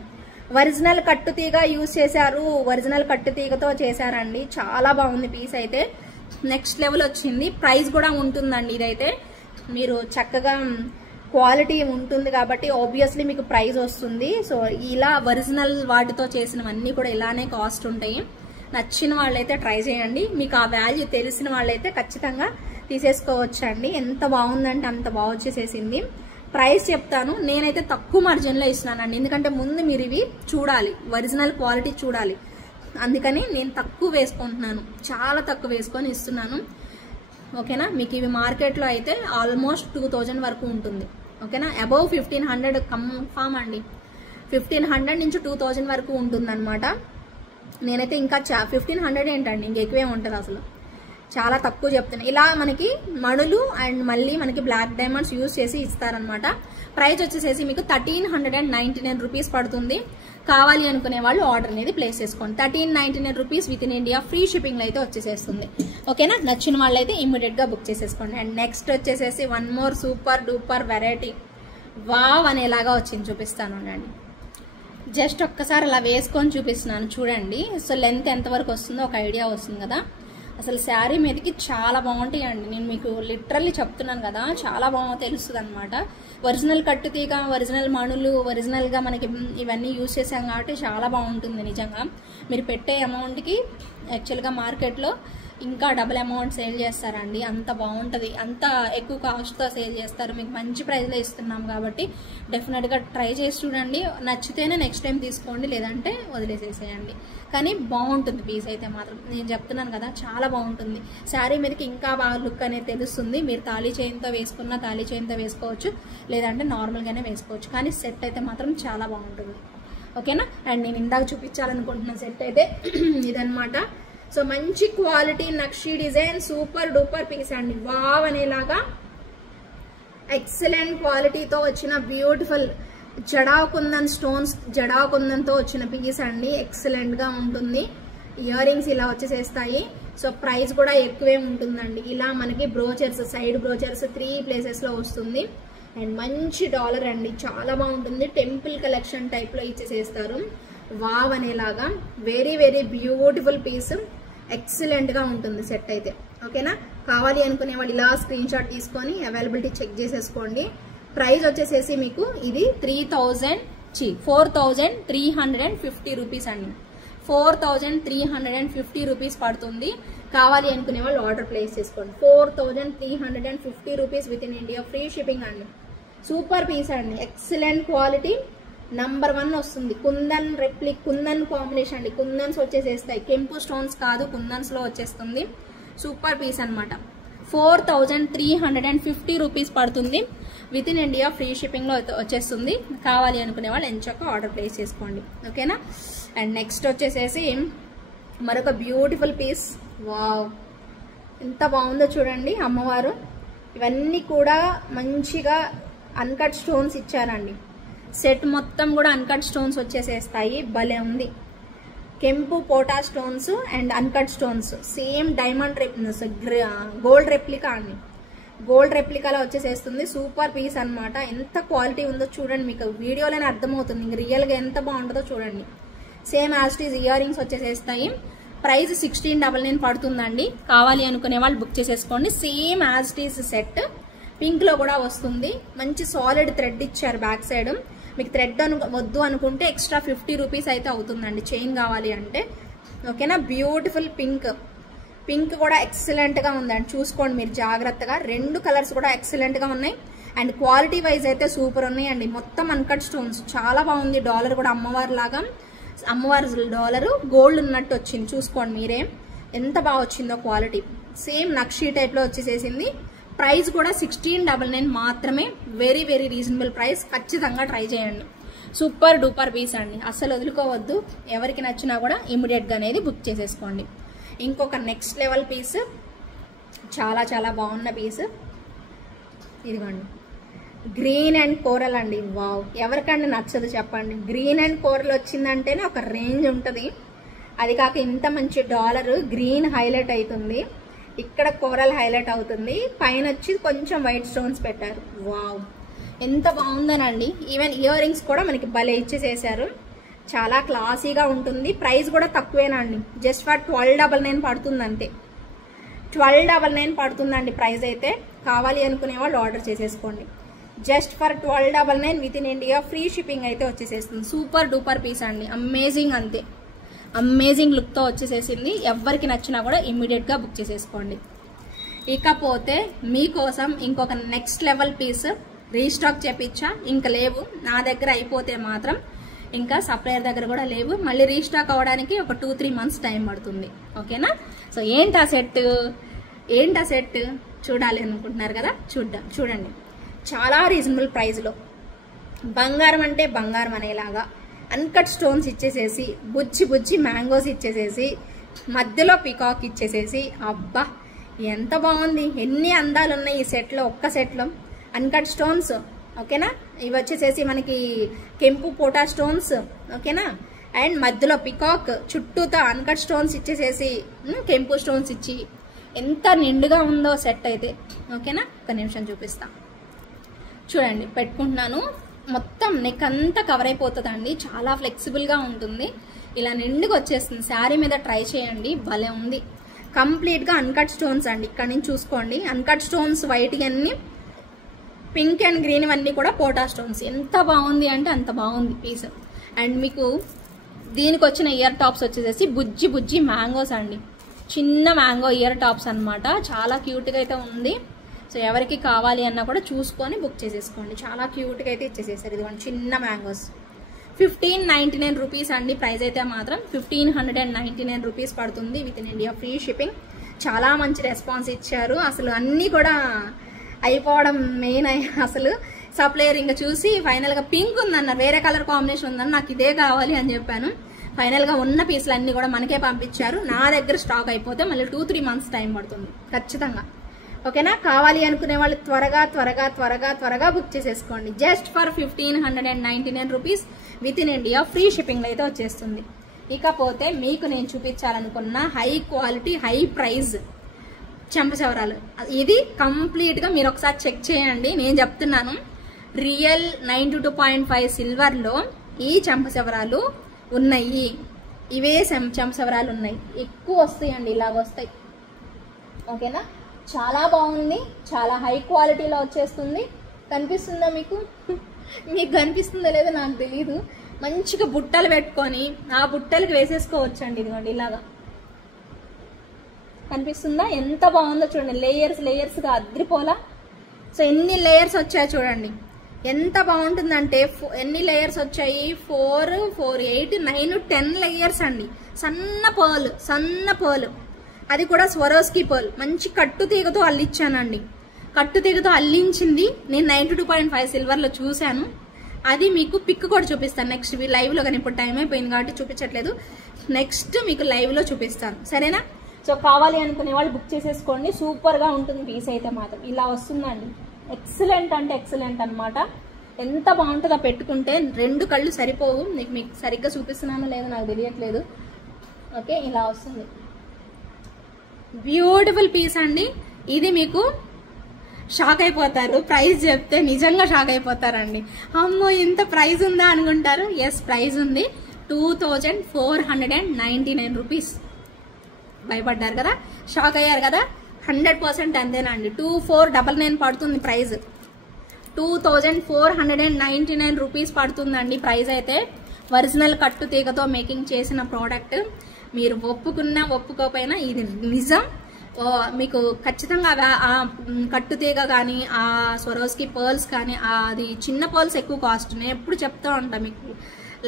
ఒరిజినల్ కట్టుతీగ యూజ్ చేశారు, ఒరిజినల్ కట్టుతీగతో చేశారండి, చాలా బాగుంది పీస్ అయితే. నెక్స్ట్ లెవెల్ వచ్చింది. ప్రైస్ కూడా ఉంటుందండి, ఇదైతే మీరు చక్కగా క్వాలిటీ ఉంటుంది కాబట్టి ఆబ్వియస్లీ మీకు ప్రైస్ వస్తుంది. సో ఇలా ఒరిజినల్ వాటితో చేసినవన్నీ కూడా ఇలానే కాస్ట్ ఉంటాయి. నచ్చిన వాళ్ళైతే ట్రై చేయండి, మీకు ఆ వాల్యూ తెలిసిన వాళ్ళైతే ఖచ్చితంగా తీసేసుకోవచ్చు అండి. ఎంత బాగుందంటే అంత బాగా వచ్చేసేసింది. ప్రైస్ చెప్తాను, నేనైతే తక్కువ మార్జిన్లో ఇస్తున్నానండి, ఎందుకంటే ముందు మీరు ఇవి చూడాలి, ఒరిజినల్ క్వాలిటీ చూడాలి. అందుకని నేను తక్కువ వేసుకుంటున్నాను, చాలా తక్కువ వేసుకొని ఇస్తున్నాను. ఓకేనా. మీకు ఇవి మార్కెట్లో అయితే ఆల్మోస్ట్ 2000 వరకు ఉంటుంది. ఓకేనా. అబౌవ్ 1500 కన్ఫామ్ అండి, 1500 నుంచి 2000 వరకు ఉంటుందన్నమాట. నేనైతే ఇంకా 1500 ఏంటండి, ఇంకెక్కువే ఉంటుంది అసలు, చాలా తక్కువ చెప్తున్నాను. ఇలా మనకి మణులు అండ్ మళ్ళీ మనకి బ్లాక్ డైమండ్స్ యూజ్ చేసి ఇస్తారనమాట. ప్రైస్ వచ్చేసేసి మీకు 1399 రూపీస్ పడుతుంది. కావాలి అనుకునే వాళ్ళు ఆర్డర్ అనేది ప్లేస్ చేసుకోండి. 1399 rupees within India, free షిప్పింగ్లో అయితే వచ్చేసేస్తుంది. ఓకేనా. నచ్చిన వాళ్ళు అయితే ఇమ్మీడియట్గా బుక్ చేసేసుకోండి. అండ్ నెక్స్ట్ వచ్చేసేసి one more super duper variety, wow అనేలాగా వచ్చింది, చూపిస్తాను అండి. జస్ట్ ఒక్కసారి అలా వేసుకొని చూపిస్తున్నాను చూడండి. సో లెంత్ ఎంతవరకు వస్తుందో ఒక ఐడియా వస్తుంది కదా. అసలు శారీ మీదకి చాలా బాగుంటాయండి, నేను మీకు లిటరల్లీ చెప్తున్నాను కదా, చాలా బాగా తెలుస్తుంది అనమాట. ఒరిజినల్ కట్టుతీగ, ఒరిజినల్ మణులు, ఒరిజినల్గా మనకి ఇవన్నీ యూజ్ చేసాం కాబట్టి చాలా బాగుంటుంది నిజంగా. మీరు పెట్టే అమౌంట్కి యాక్చువల్గా మార్కెట్లో ఇంకా డబుల్ అమౌంట్ సేల్ చేస్తారండి, అంత బాగుంటుంది, అంత ఎక్కువ కాస్ట్తో సేల్ చేస్తారు. మీకు మంచి ప్రైస్లో ఇస్తున్నాం కాబట్టి డెఫినెట్గా ట్రై చేసి చూడండి. నచ్చితేనే నెక్స్ట్ టైం తీసుకోండి, లేదంటే వదిలేసేసేయండి. కానీ బాగుంటుంది పీస్ అయితే మాత్రం, నేను చెప్తున్నాను కదా, చాలా బాగుంటుంది. శారీ మీదకి ఇంకా బాగా లుక్ అనేది తెలుస్తుంది. మీరు తాళీ చైన్తో వేసుకున్న తాళీ చైన్తో వేసుకోవచ్చు, లేదంటే నార్మల్గానే వేసుకోవచ్చు. కానీ సెట్ అయితే మాత్రం చాలా బాగుంటుంది. ఓకేనా. అండ్ నేను ఇందాక చూపించాలనుకుంటున్న సెట్ అయితే ఇదనమాట. సో మంచి క్వాలిటీ నక్షి డిజైన్, సూపర్ డూపర్ పీస్ అండి, వావ్ అనేలాగా ఎక్సలెంట్ క్వాలిటీతో వచ్చిన బ్యూటిఫుల్ జడా కుందన్ స్టోన్స్, జడా కుందన్తో వచ్చిన పీస్ అండి, ఎక్సలెంట్గా ఉంటుంది. ఇయర్ రింగ్స్ ఇలా వచ్చేసేస్తాయి. సో ప్రైస్ కూడా ఎక్కువే ఉంటుందండి. ఇలా మనకి బ్రోచర్స్, సైడ్ బ్రోచర్స్ 3 ప్లేసెస్లో వస్తుంది. అండ్ మంచి డాలర్ అండి, చాలా బాగుంటుంది. టెంపుల్ కలెక్షన్ టైప్లో ఇచ్చేసేస్తారు, వావ్ అనేలాగా. వెరీ వెరీ బ్యూటిఫుల్ పీస్, ఎక్సలెంట్గా ఉంటుంది సెట్ అయితే. ఓకేనా. కావాలి అనుకునే వాళ్ళు ఇలా స్క్రీన్ షాట్ తీసుకొని అవైలబిలిటీ చెక్ చేసేసుకోండి. ప్రైస్ వచ్చేసేసి మీకు ఇది 4350 రూపీస్ అండి, 4350 రూపీస్ పడుతుంది. కావాలి అనుకునే వాళ్ళు ఆర్డర్ ప్లేస్ చేసుకోండి. 4350 rupees within India, free shipping అండి. సూపర్ పీస్ అండి, ఎక్సలెంట్ క్వాలిటీ, నంబర్ 1 వస్తుంది. కుందన్ కుందన్ కాంబినేషన్ అండి, కుందన్స్ వచ్చేసేస్తాయి, కెంపు స్టోన్స్ కాదు, కుందన్స్ లో వచ్చేస్తుంది. సూపర్ పీస్ అనమాట. 4350 రూపీస్ పడుతుంది. విత్ ఇన్ ఇండియా ఫ్రీ షిప్పింగ్లో వచ్చేస్తుంది. కావాలి అనుకునే వాళ్ళు ఎంచక్క ఆర్డర్ ప్లేస్ చేసుకోండి. ఓకేనా. అండ్ నెక్స్ట్ వచ్చేసేసి మరొక బ్యూటిఫుల్ పీస్. వావ్, ఎంత బాగుందో చూడండి అమ్మవారు. ఇవన్నీ కూడా మంచిగా అన్కట్ స్టోన్స్ ఇచ్చారండి. సెట్ మొత్తం కూడా అన్కట్ స్టోన్స్ వచ్చేసేస్తాయి. భలే ఉంది. కెంపు పోటా stones and uncut stones, same diamond gold replica అండి. గోల్డ్ రెప్లికాలో వచ్చేసేస్తుంది. సూపర్ పీస్ అనమాట. ఎంత క్వాలిటీ ఉందో చూడండి, మీకు వీడియోలోనే అర్థమవుతుంది. ఇంక రియల్గా ఎంత బాగుంటుందో చూడండి. సేమ్ యాస్టీస్ ఇయర్ రింగ్స్ వచ్చేసేస్తాయి. ప్రైస్ 1699 పడుతుందండి. కావాలి అనుకునే వాళ్ళు బుక్ చేసేసుకోండి. సేమ్ యాస్టీస్ సెట్ పింక్లో కూడా వస్తుంది. మంచి సాలిడ్ థ్రెడ్ ఇచ్చారు బ్యాక్ సైడ్. మీకు థ్రెడ్ వద్దు అనుకుంటే ఎక్స్ట్రా 50 రూపీస్ అయితే అవుతుందండి చైన్ కావాలి అంటే. ఓకేనా. బ్యూటిఫుల్ పింక్ కూడా ఎక్సలెంట్గా ఉందండి. చూసుకోండి మీరు జాగ్రత్తగా. రెండు కలర్స్ కూడా ఎక్సలెంట్గా ఉన్నాయి. అండ్ క్వాలిటీ వైజ్ అయితే సూపర్ ఉన్నాయండి. మొత్తం అన్కట్ స్టోన్స్, చాలా బాగుంది. డాలర్ కూడా అమ్మవారి లాగా, అమ్మవారి డాలరు గోల్డ్ ఉన్నట్టు వచ్చింది. చూసుకోండి మీరే ఎంత బాగా వచ్చిందో క్వాలిటీ. సేమ్ నక్షీ టైప్లో వచ్చేసేసింది. ప్రైస్ కూడా 1699 మాత్రమే. Very very reasonable price. ఖచ్చితంగా ట్రై చేయండి. సూపర్ డూపర్ పీస్ అండి, అస్సలు వదులుకోవద్దు. ఎవరికి నచ్చినా కూడా ఇమీడియట్గా అనేది బుక్ చేసేసుకోండి. ఇంకొక నెక్స్ట్ లెవెల్ పీస్, చాలా చాలా బాగున్న పీస్ ఇదిగోండి. గ్రీన్ అండ్ కోరల్ అండి. వావ్, ఎవరికండి నచ్చదు చెప్పండి. గ్రీన్ అండ్ కోరల్ వచ్చిందంటేనే ఒక రేంజ్ ఉంటుంది. అది కాక ఇంత మంచి డాలర్ గ్రీన్ హైలైట్ అవుతుంది, ఇక్కడ కోరల్ హైలైట్ అవుతుంది, పైన వచ్చి కొంచెం వైట్ స్టోన్స్ పెట్టారు. వావ్, ఎంత బాగుందనండి. ఈవెన్ ఇయర్ రింగ్స్ కూడా మనకి భలే ఇచ్చేసేసారు. చాలా క్లాసీగా ఉంటుంది. ప్రైస్ కూడా తక్కువేనండి. జస్ట్ ఫర్ 1299 పడుతుంది అంతే. 1299 పడుతుందండి ప్రైస్ అయితే. కావాలి అనుకునే వాళ్ళు ఆర్డర్ చేసేసుకోండి. Just for 1299 with in India free shipping అయితే వచ్చేసేస్తుంది. సూపర్ డూపర్ పీస్ అండి, అమేజింగ్. అంతే అమేజింగ్ లుక్తో వచ్చేసేసింది. ఎవరికి నచ్చినా కూడా ఇమ్మీడియట్గా బుక్ చేసేసుకోండి. ఇకపోతే మీకోసం ఇంకొక నెక్స్ట్ లెవెల్ పీస్ రీస్టాక్ చేపించా. ఇంకా లేవు నా దగ్గర. అయిపోతే మాత్రం ఇంకా సప్లయర్ దగ్గర కూడా లేవు. మళ్ళీ రీస్టాక్ అవ్వడానికి ఒక 2-3 మంత్స్ టైం పడుతుంది. ఓకేనా. సో ఏంటా సెట్ చూడాలి అనుకుంటున్నారు కదా, చూడండి. చాలా రీజనబుల్ ప్రైస్లో బంగారం అంటే బంగారం అనేలాగా అన్కట్ స్టోన్స్ ఇచ్చేసేసి, బుజ్జి మ్యాంగోస్ ఇచ్చేసేసి, మధ్యలో పికాక్ ఇచ్చేసేసి, అబ్బా ఎంత బాగుంది. ఎన్ని అందాలు ఉన్నాయి ఈ సెట్లో. ఒక్క సెట్లో అన్కట్ స్టోన్స్. ఓకేనా. ఇవి వచ్చేసేసి మనకి కెంపు పోటా స్టోన్స్. ఓకేనా. అండ్ మధ్యలో పికాక్, చుట్టూతో అన్కట్ స్టోన్స్ ఇచ్చేసేసి, కెంపు స్టోన్స్ ఇచ్చి ఎంత నిండుగా ఉందో సెట్ అయితే. ఓకేనా. ఒక నిమిషం చూపిస్తా చూడండి. పెట్టుకుంటున్నాను. మొత్తం నెక్ అంతా కవర్ అయిపోతుందండి. చాలా ఫ్లెక్సిబుల్గా ఉంటుంది. ఇలా నిండుగా వచ్చేస్తుంది. శారీ మీద ట్రై చేయండి, భలే ఉంది. కంప్లీట్గా అన్కట్ స్టోన్స్ అండి. ఇక్కడ నుంచి చూసుకోండి. అన్కట్ స్టోన్స్ వైట్ అన్ని, పింక్ అండ్ గ్రీన్ అన్నీ కూడా పోటా స్టోన్స్. ఎంత బాగుంది అంటే అంత బాగుంది పీస్. అండ్ మీకు దీనికి వచ్చిన ఇయర్ టాప్స్ వచ్చేసేసి బుజ్జి మ్యాంగోస్ అండి. చిన్న మ్యాంగో ఇయర్ టాప్స్ అనమాట. చాలా క్యూట్గా అయితే ఉంది. సో ఎవరికి కావాలి అన్నా కూడా చూసుకొని బుక్ చేసేసుకోండి. చాలా క్యూట్గా అయితే ఇచ్చేసేసారు. ఇదిగోండి చిన్న మ్యాంగోస్. 1599 రూపీస్ అండి ప్రైస్ అయితే మాత్రం. 1599 రూపీస్ పడుతుంది with in India free shipping. చాలా మంచి రెస్పాన్స్ ఇచ్చారు. అసలు అన్నీ కూడా అయిపోవడం మెయిన్. అసలు సప్లయర్ ఇంకా చూసి ఫైనల్గా పింక్ ఉందన్న, వేరే కలర్ కాంబినేషన్ ఉందని, నాకు ఇదే కావాలి అని చెప్పాను. ఫైనల్గా ఉన్న పీసులు అన్నీ కూడా మనకే పంపించారు. నా దగ్గర స్టాక్ అయిపోతే మళ్ళీ 2-3 మంత్స్ టైం పడుతుంది ఖచ్చితంగా. ఓకేనా. కావాలి అనుకునే వాళ్ళు త్వరగా బుక్ చేసేసుకోండి. Just for 1599 rupees within India free షిప్పింగ్లో అయితే వచ్చేస్తుంది. ఇకపోతే మీకు నేను చూపించాలనుకున్న హై క్వాలిటీ హై ప్రైజ్ చెంపచవరాలు. ఇది కంప్లీట్గా మీరు ఒకసారి చెక్ చేయండి. నేను చెప్తున్నాను, రియల్ 92.5 సిల్వర్లో ఈ చెంపచవరాలు ఉన్నాయి. ఇవే చెంపచవరాలు ఉన్నాయి. ఎక్కువ వస్తాయండి, ఇలాగ వస్తాయి. ఓకేనా. చాలా బాగుంది. చాలా హై క్వాలిటీలో వచ్చేస్తుంది. కనిపిస్తుందా మీకు? మీకు కనిపిస్తుందో లేదో నాకు తెలీదు. మంచిగా బుట్టలు పెట్టుకొని ఆ బుట్టలకు వేసేసుకోవచ్చు అండి. ఇదిగోండి ఇలాగా కనిపిస్తుందా? ఎంత బాగుందో చూడండి. లేయర్స్గా అద్రిపోలా. సో ఎన్ని లేయర్స్ వచ్చాయి చూడండి. ఎంత బాగుంటుందంటే ఎన్ని లేయర్స్ వచ్చాయి? 4, 8, 9, 10 లేయర్స్ అండి. సన్న పర్ల్ అది కూడా స్వరోస్కి పర్ల్ మంచి కట్టు తీగతో అల్లిచ్చానండి. కట్టు తీగతో అల్లించింది నేను 92.5 సిల్వర్లో చూశాను. అది మీకు పిక్ కూడా చూపిస్తాను నెక్స్ట్ లైవ్లో, కానీ ఇప్పుడు టైం అయిపోయింది కాబట్టి చూపించట్లేదు. నెక్స్ట్ మీకు లైవ్లో చూపిస్తాను, సరేనా? సో కావాలి అనుకునే వాళ్ళు బుక్ చేసేసుకోండి. సూపర్గా ఉంటుంది పీస్ అయితే మాత్రం. ఇలా వస్తుందండి, ఎక్సలెంట్ అంటే ఎక్సలెంట్ అనమాట. ఎంత బాగుంటుందో పెట్టుకుంటే 2 కళ్ళు సరిపోవు. మీకు సరిగ్గా చూపిస్తున్నానో లేదో నాకు తెలియట్లేదు. ఓకే, ఇలా వస్తుంది. బ్యూటిఫుల్ పీస్ అండి. ఇది మీకు షాక్ అయిపోతారు, ప్రైస్ చెప్తే నిజంగా షాక్ అయిపోతారండి. అమ్మో ఇంత ప్రైస్ ఉందా అనుకుంటారు. ఎస్, ప్రైస్ ఉంది 2499 రూపీస్. భయపడ్డారు కదా, షాక్ అయ్యారు కదా, 100% అంతేనండి. 2499 పడుతుంది ప్రైస్. 2499 రూపీస్ పడుతుందండి ప్రైస్ అయితే. ఒరిజినల్ కట్టు తీగతో మేకింగ్ చేసిన ప్రోడక్ట్. మీరు ఒప్పుకున్నా ఒప్పుకోకపోయినా ఇది నిజం. మీకు ఖచ్చితంగా కట్టు తీగ కానీ ఆ స్వరోస్కి పర్ల్స్ కానీ అది చిన్న పర్ల్స్ ఎక్కువ కాస్ట్. నేను ఎప్పుడు చెప్తూ ఉంటాను మీకు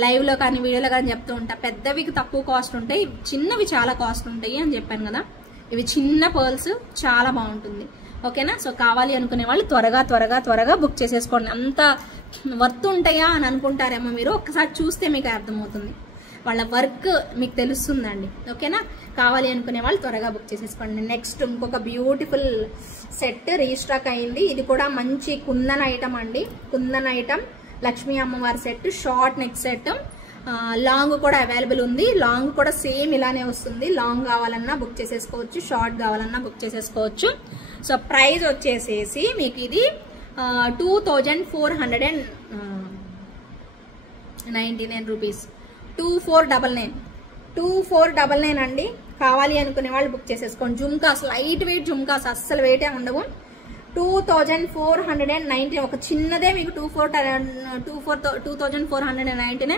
లైవ్లో కానీ వీడియోలో కానీ చెప్తూ ఉంటా. పెద్దవికి తక్కువ కాస్ట్ ఉంటాయి, చిన్నవి చాలా కాస్ట్ ఉంటాయి అని చెప్పాను కదా. ఇవి చిన్న పర్ల్స్, చాలా బాగుంటుంది. ఓకేనా? సో కావాలి అనుకునే వాళ్ళు త్వరగా బుక్ చేసేసుకోండి. అంత వర్త్ ఉంటాయా అని అనుకుంటారేమో మీరు. ఒక్కసారి చూస్తే మీకు అర్థమవుతుంది, వాళ్ళ వర్క్ మీకు తెలుస్తుందండి. ఓకేనా? కావాలి అనుకునే వాళ్ళు త్వరగా బుక్ చేసేసుకోండి. నెక్స్ట్ ఇంకొక బ్యూటిఫుల్ సెట్ రీస్టాక్ అయింది. ఇది కూడా మంచి కుందన్ ఐటమ్ అండి. కుందన్ ఐటమ్ లక్ష్మీ అమ్మవారి set, short neck set. Long కూడా అవైలబుల్ ఉంది. లాంగ్ కూడా సేమ్ ఇలానే వస్తుంది. లాంగ్ కావాలన్నా బుక్ చేసేసుకోవచ్చు, షార్ట్ కావాలన్నా బుక్ చేసేసుకోవచ్చు. సో ప్రైస్ వచ్చేసేసి మీకు ఇది 2499 రూపీస్. 2499 అండి. కావాలి అనుకునే వాళ్ళు బుక్ చేసేసుకోండి. జుమ్కాస్, లైట్ వెయిట్ జుమ్కాస్, అస్సలు వెయిటే ఉండవు. 2499. ఒక చిన్నదే మీకు 2499.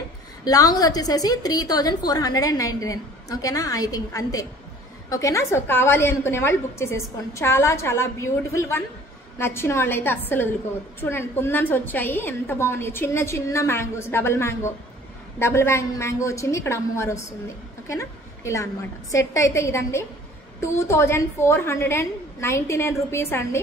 లాంగ్ వచ్చేసేసి 3499. ఓకేనా? ఐ థింక్ అంతే. ఓకేనా? సో కావాలి అనుకునే వాళ్ళు బుక్ చేసేసుకోండి. చాలా చాలా బ్యూటిఫుల్ వన్. నచ్చిన వాళ్ళు అయితే అస్సలు వదులుకోవద్దు. చూడండి కుందన్స్ వచ్చాయి, ఎంత బాగున్నాయి. చిన్న చిన్న మ్యాంగోస్, డబల్ మ్యాంగో వచ్చింది. ఇక్కడ అమ్మవారు వస్తుంది. ఓకేనా? ఇలా అనమాట. సెట్ అయితే ఇదండి. 2499 రూపీస్ అండి.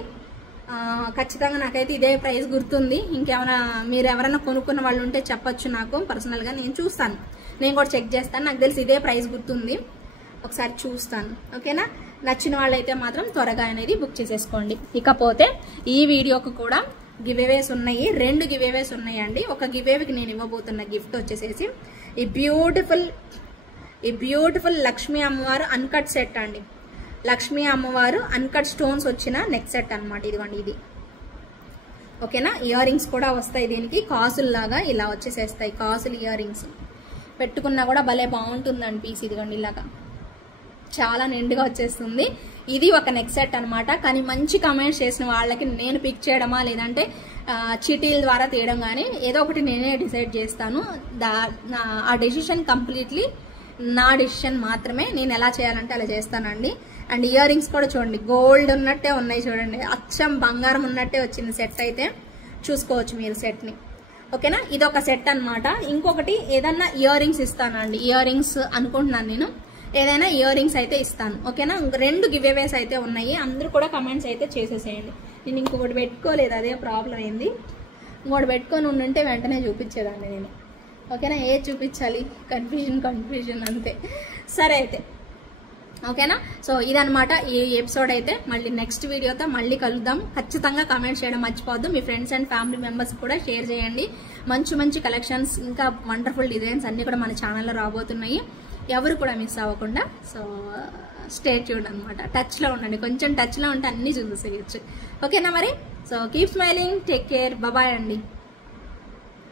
ఖచ్చితంగా నాకైతే ఇదే ప్రైస్ గుర్తుంది. ఇంకేమైనా మీరు ఎవరైనా కొనుక్కున్న వాళ్ళు ఉంటే చెప్పొచ్చు నాకు పర్సనల్గా, నేను చూస్తాను, నేను కూడా చెక్ చేస్తాను. నాకు తెలిసి ఇదే ప్రైస్ గుర్తుంది, ఒకసారి చూస్తాను. ఓకేనా? నచ్చిన వాళ్ళైతే మాత్రం త్వరగా అనేది బుక్ చేసేసుకోండి. ఇకపోతే ఈ వీడియోకి కూడా గివేవేస్ ఉన్నాయి. 2 గివేవేస్ ఉన్నాయండి. ఒక గివేవేకి నేను ఇవ్వబోతున్న గిఫ్ట్ వచ్చేసేసి ఈ బ్యూటిఫుల్ లక్ష్మీ అమ్మవారు అన్కట్ సెట్ అండి. లక్ష్మీ అమ్మవారు అన్కట్ స్టోన్స్ వచ్చిన నెక్ సెట్ అనమాట. ఇదిగోండి ఇది. ఓకేనా? ఇయర్ రింగ్స్ కూడా వస్తాయి దీనికి, కాసుల్లాగా ఇలా వచ్చేసేస్తాయి. కాసులు ఇయర్ రింగ్స్ పెట్టుకున్నా కూడా భలే బాగుంటుందండి పీస్. ఇదిగోండి ఇలాగా చాలా నిండుగా వచ్చేస్తుంది. ఇది ఒక నెక్ సెట్ అనమాట. కానీ మంచి కమెంట్స్ చేసిన వాళ్ళకి నేను పిక్ చేయడమా లేదంటే చీటీల ద్వారా తీయడం కానీ ఏదో ఒకటి నేనే డిసైడ్ చేస్తాను. ఆ డెసిషన్ కంప్లీట్లీ నా డెసిషన్ మాత్రమే. నేను ఎలా చేయాలంటే అలా చేస్తానండి. అండ్ ఇయర్ రింగ్స్ కూడా చూడండి, గోల్డ్ ఉన్నట్టే ఉన్నాయి చూడండి, అచ్చం బంగారం ఉన్నట్టే వచ్చింది సెట్ అయితే. చూసుకోవచ్చు మీరు సెట్ని. ఓకేనా? ఇదొక సెట్ అనమాట. ఇంకొకటి ఏదన్నా ఇయర్ రింగ్స్ ఇస్తానండి. ఇయర్ రింగ్స్ అనుకుంటున్నాను నేను, ఏదైనా ఇయర్ రింగ్స్ అయితే ఇస్తాను. ఓకేనా? 2 గివేవేస్ అయితే ఉన్నాయి. అందరూ కూడా కమెంట్స్ అయితే చేసేసేయండి. నేను ఇంకొకటి పెట్టుకోలేదు, అదే ప్రాబ్లం అయింది. ఇంకోటి పెట్టుకొని ఉండుంటే వెంటనే చూపించేదాన్ని నేను. ఓకేనా? ఏది చూపించాలి, కన్ఫ్యూజన్ అంతే. సరే అయితే ఓకేనా? సో ఇదనమాట ఈ ఎపిసోడ్ అయితే. మళ్ళీ నెక్స్ట్ వీడియోతో మళ్ళీ కలుద్దాం. ఖచ్చితంగా కామెంట్ చేయడం మర్చిపోవద్దు. మీ ఫ్రెండ్స్ అండ్ ఫ్యామిలీ మెంబర్స్ కూడా షేర్ చేయండి. మంచి కలెక్షన్స్, ఇంకా వండర్ఫుల్ డిజైన్స్ అన్నీ కూడా మన ఛానల్లో రాబోతున్నాయి. ఎవరు కూడా మిస్ అవ్వకుండా. సో స్టే ట్యూన్డ్ అనమాట. టచ్లో ఉండండి, కొంచెం టచ్లో ఉంటే అన్నీ చూసేయచ్చు. ఓకేనా మరి? So keep smiling, take care, bye అండి.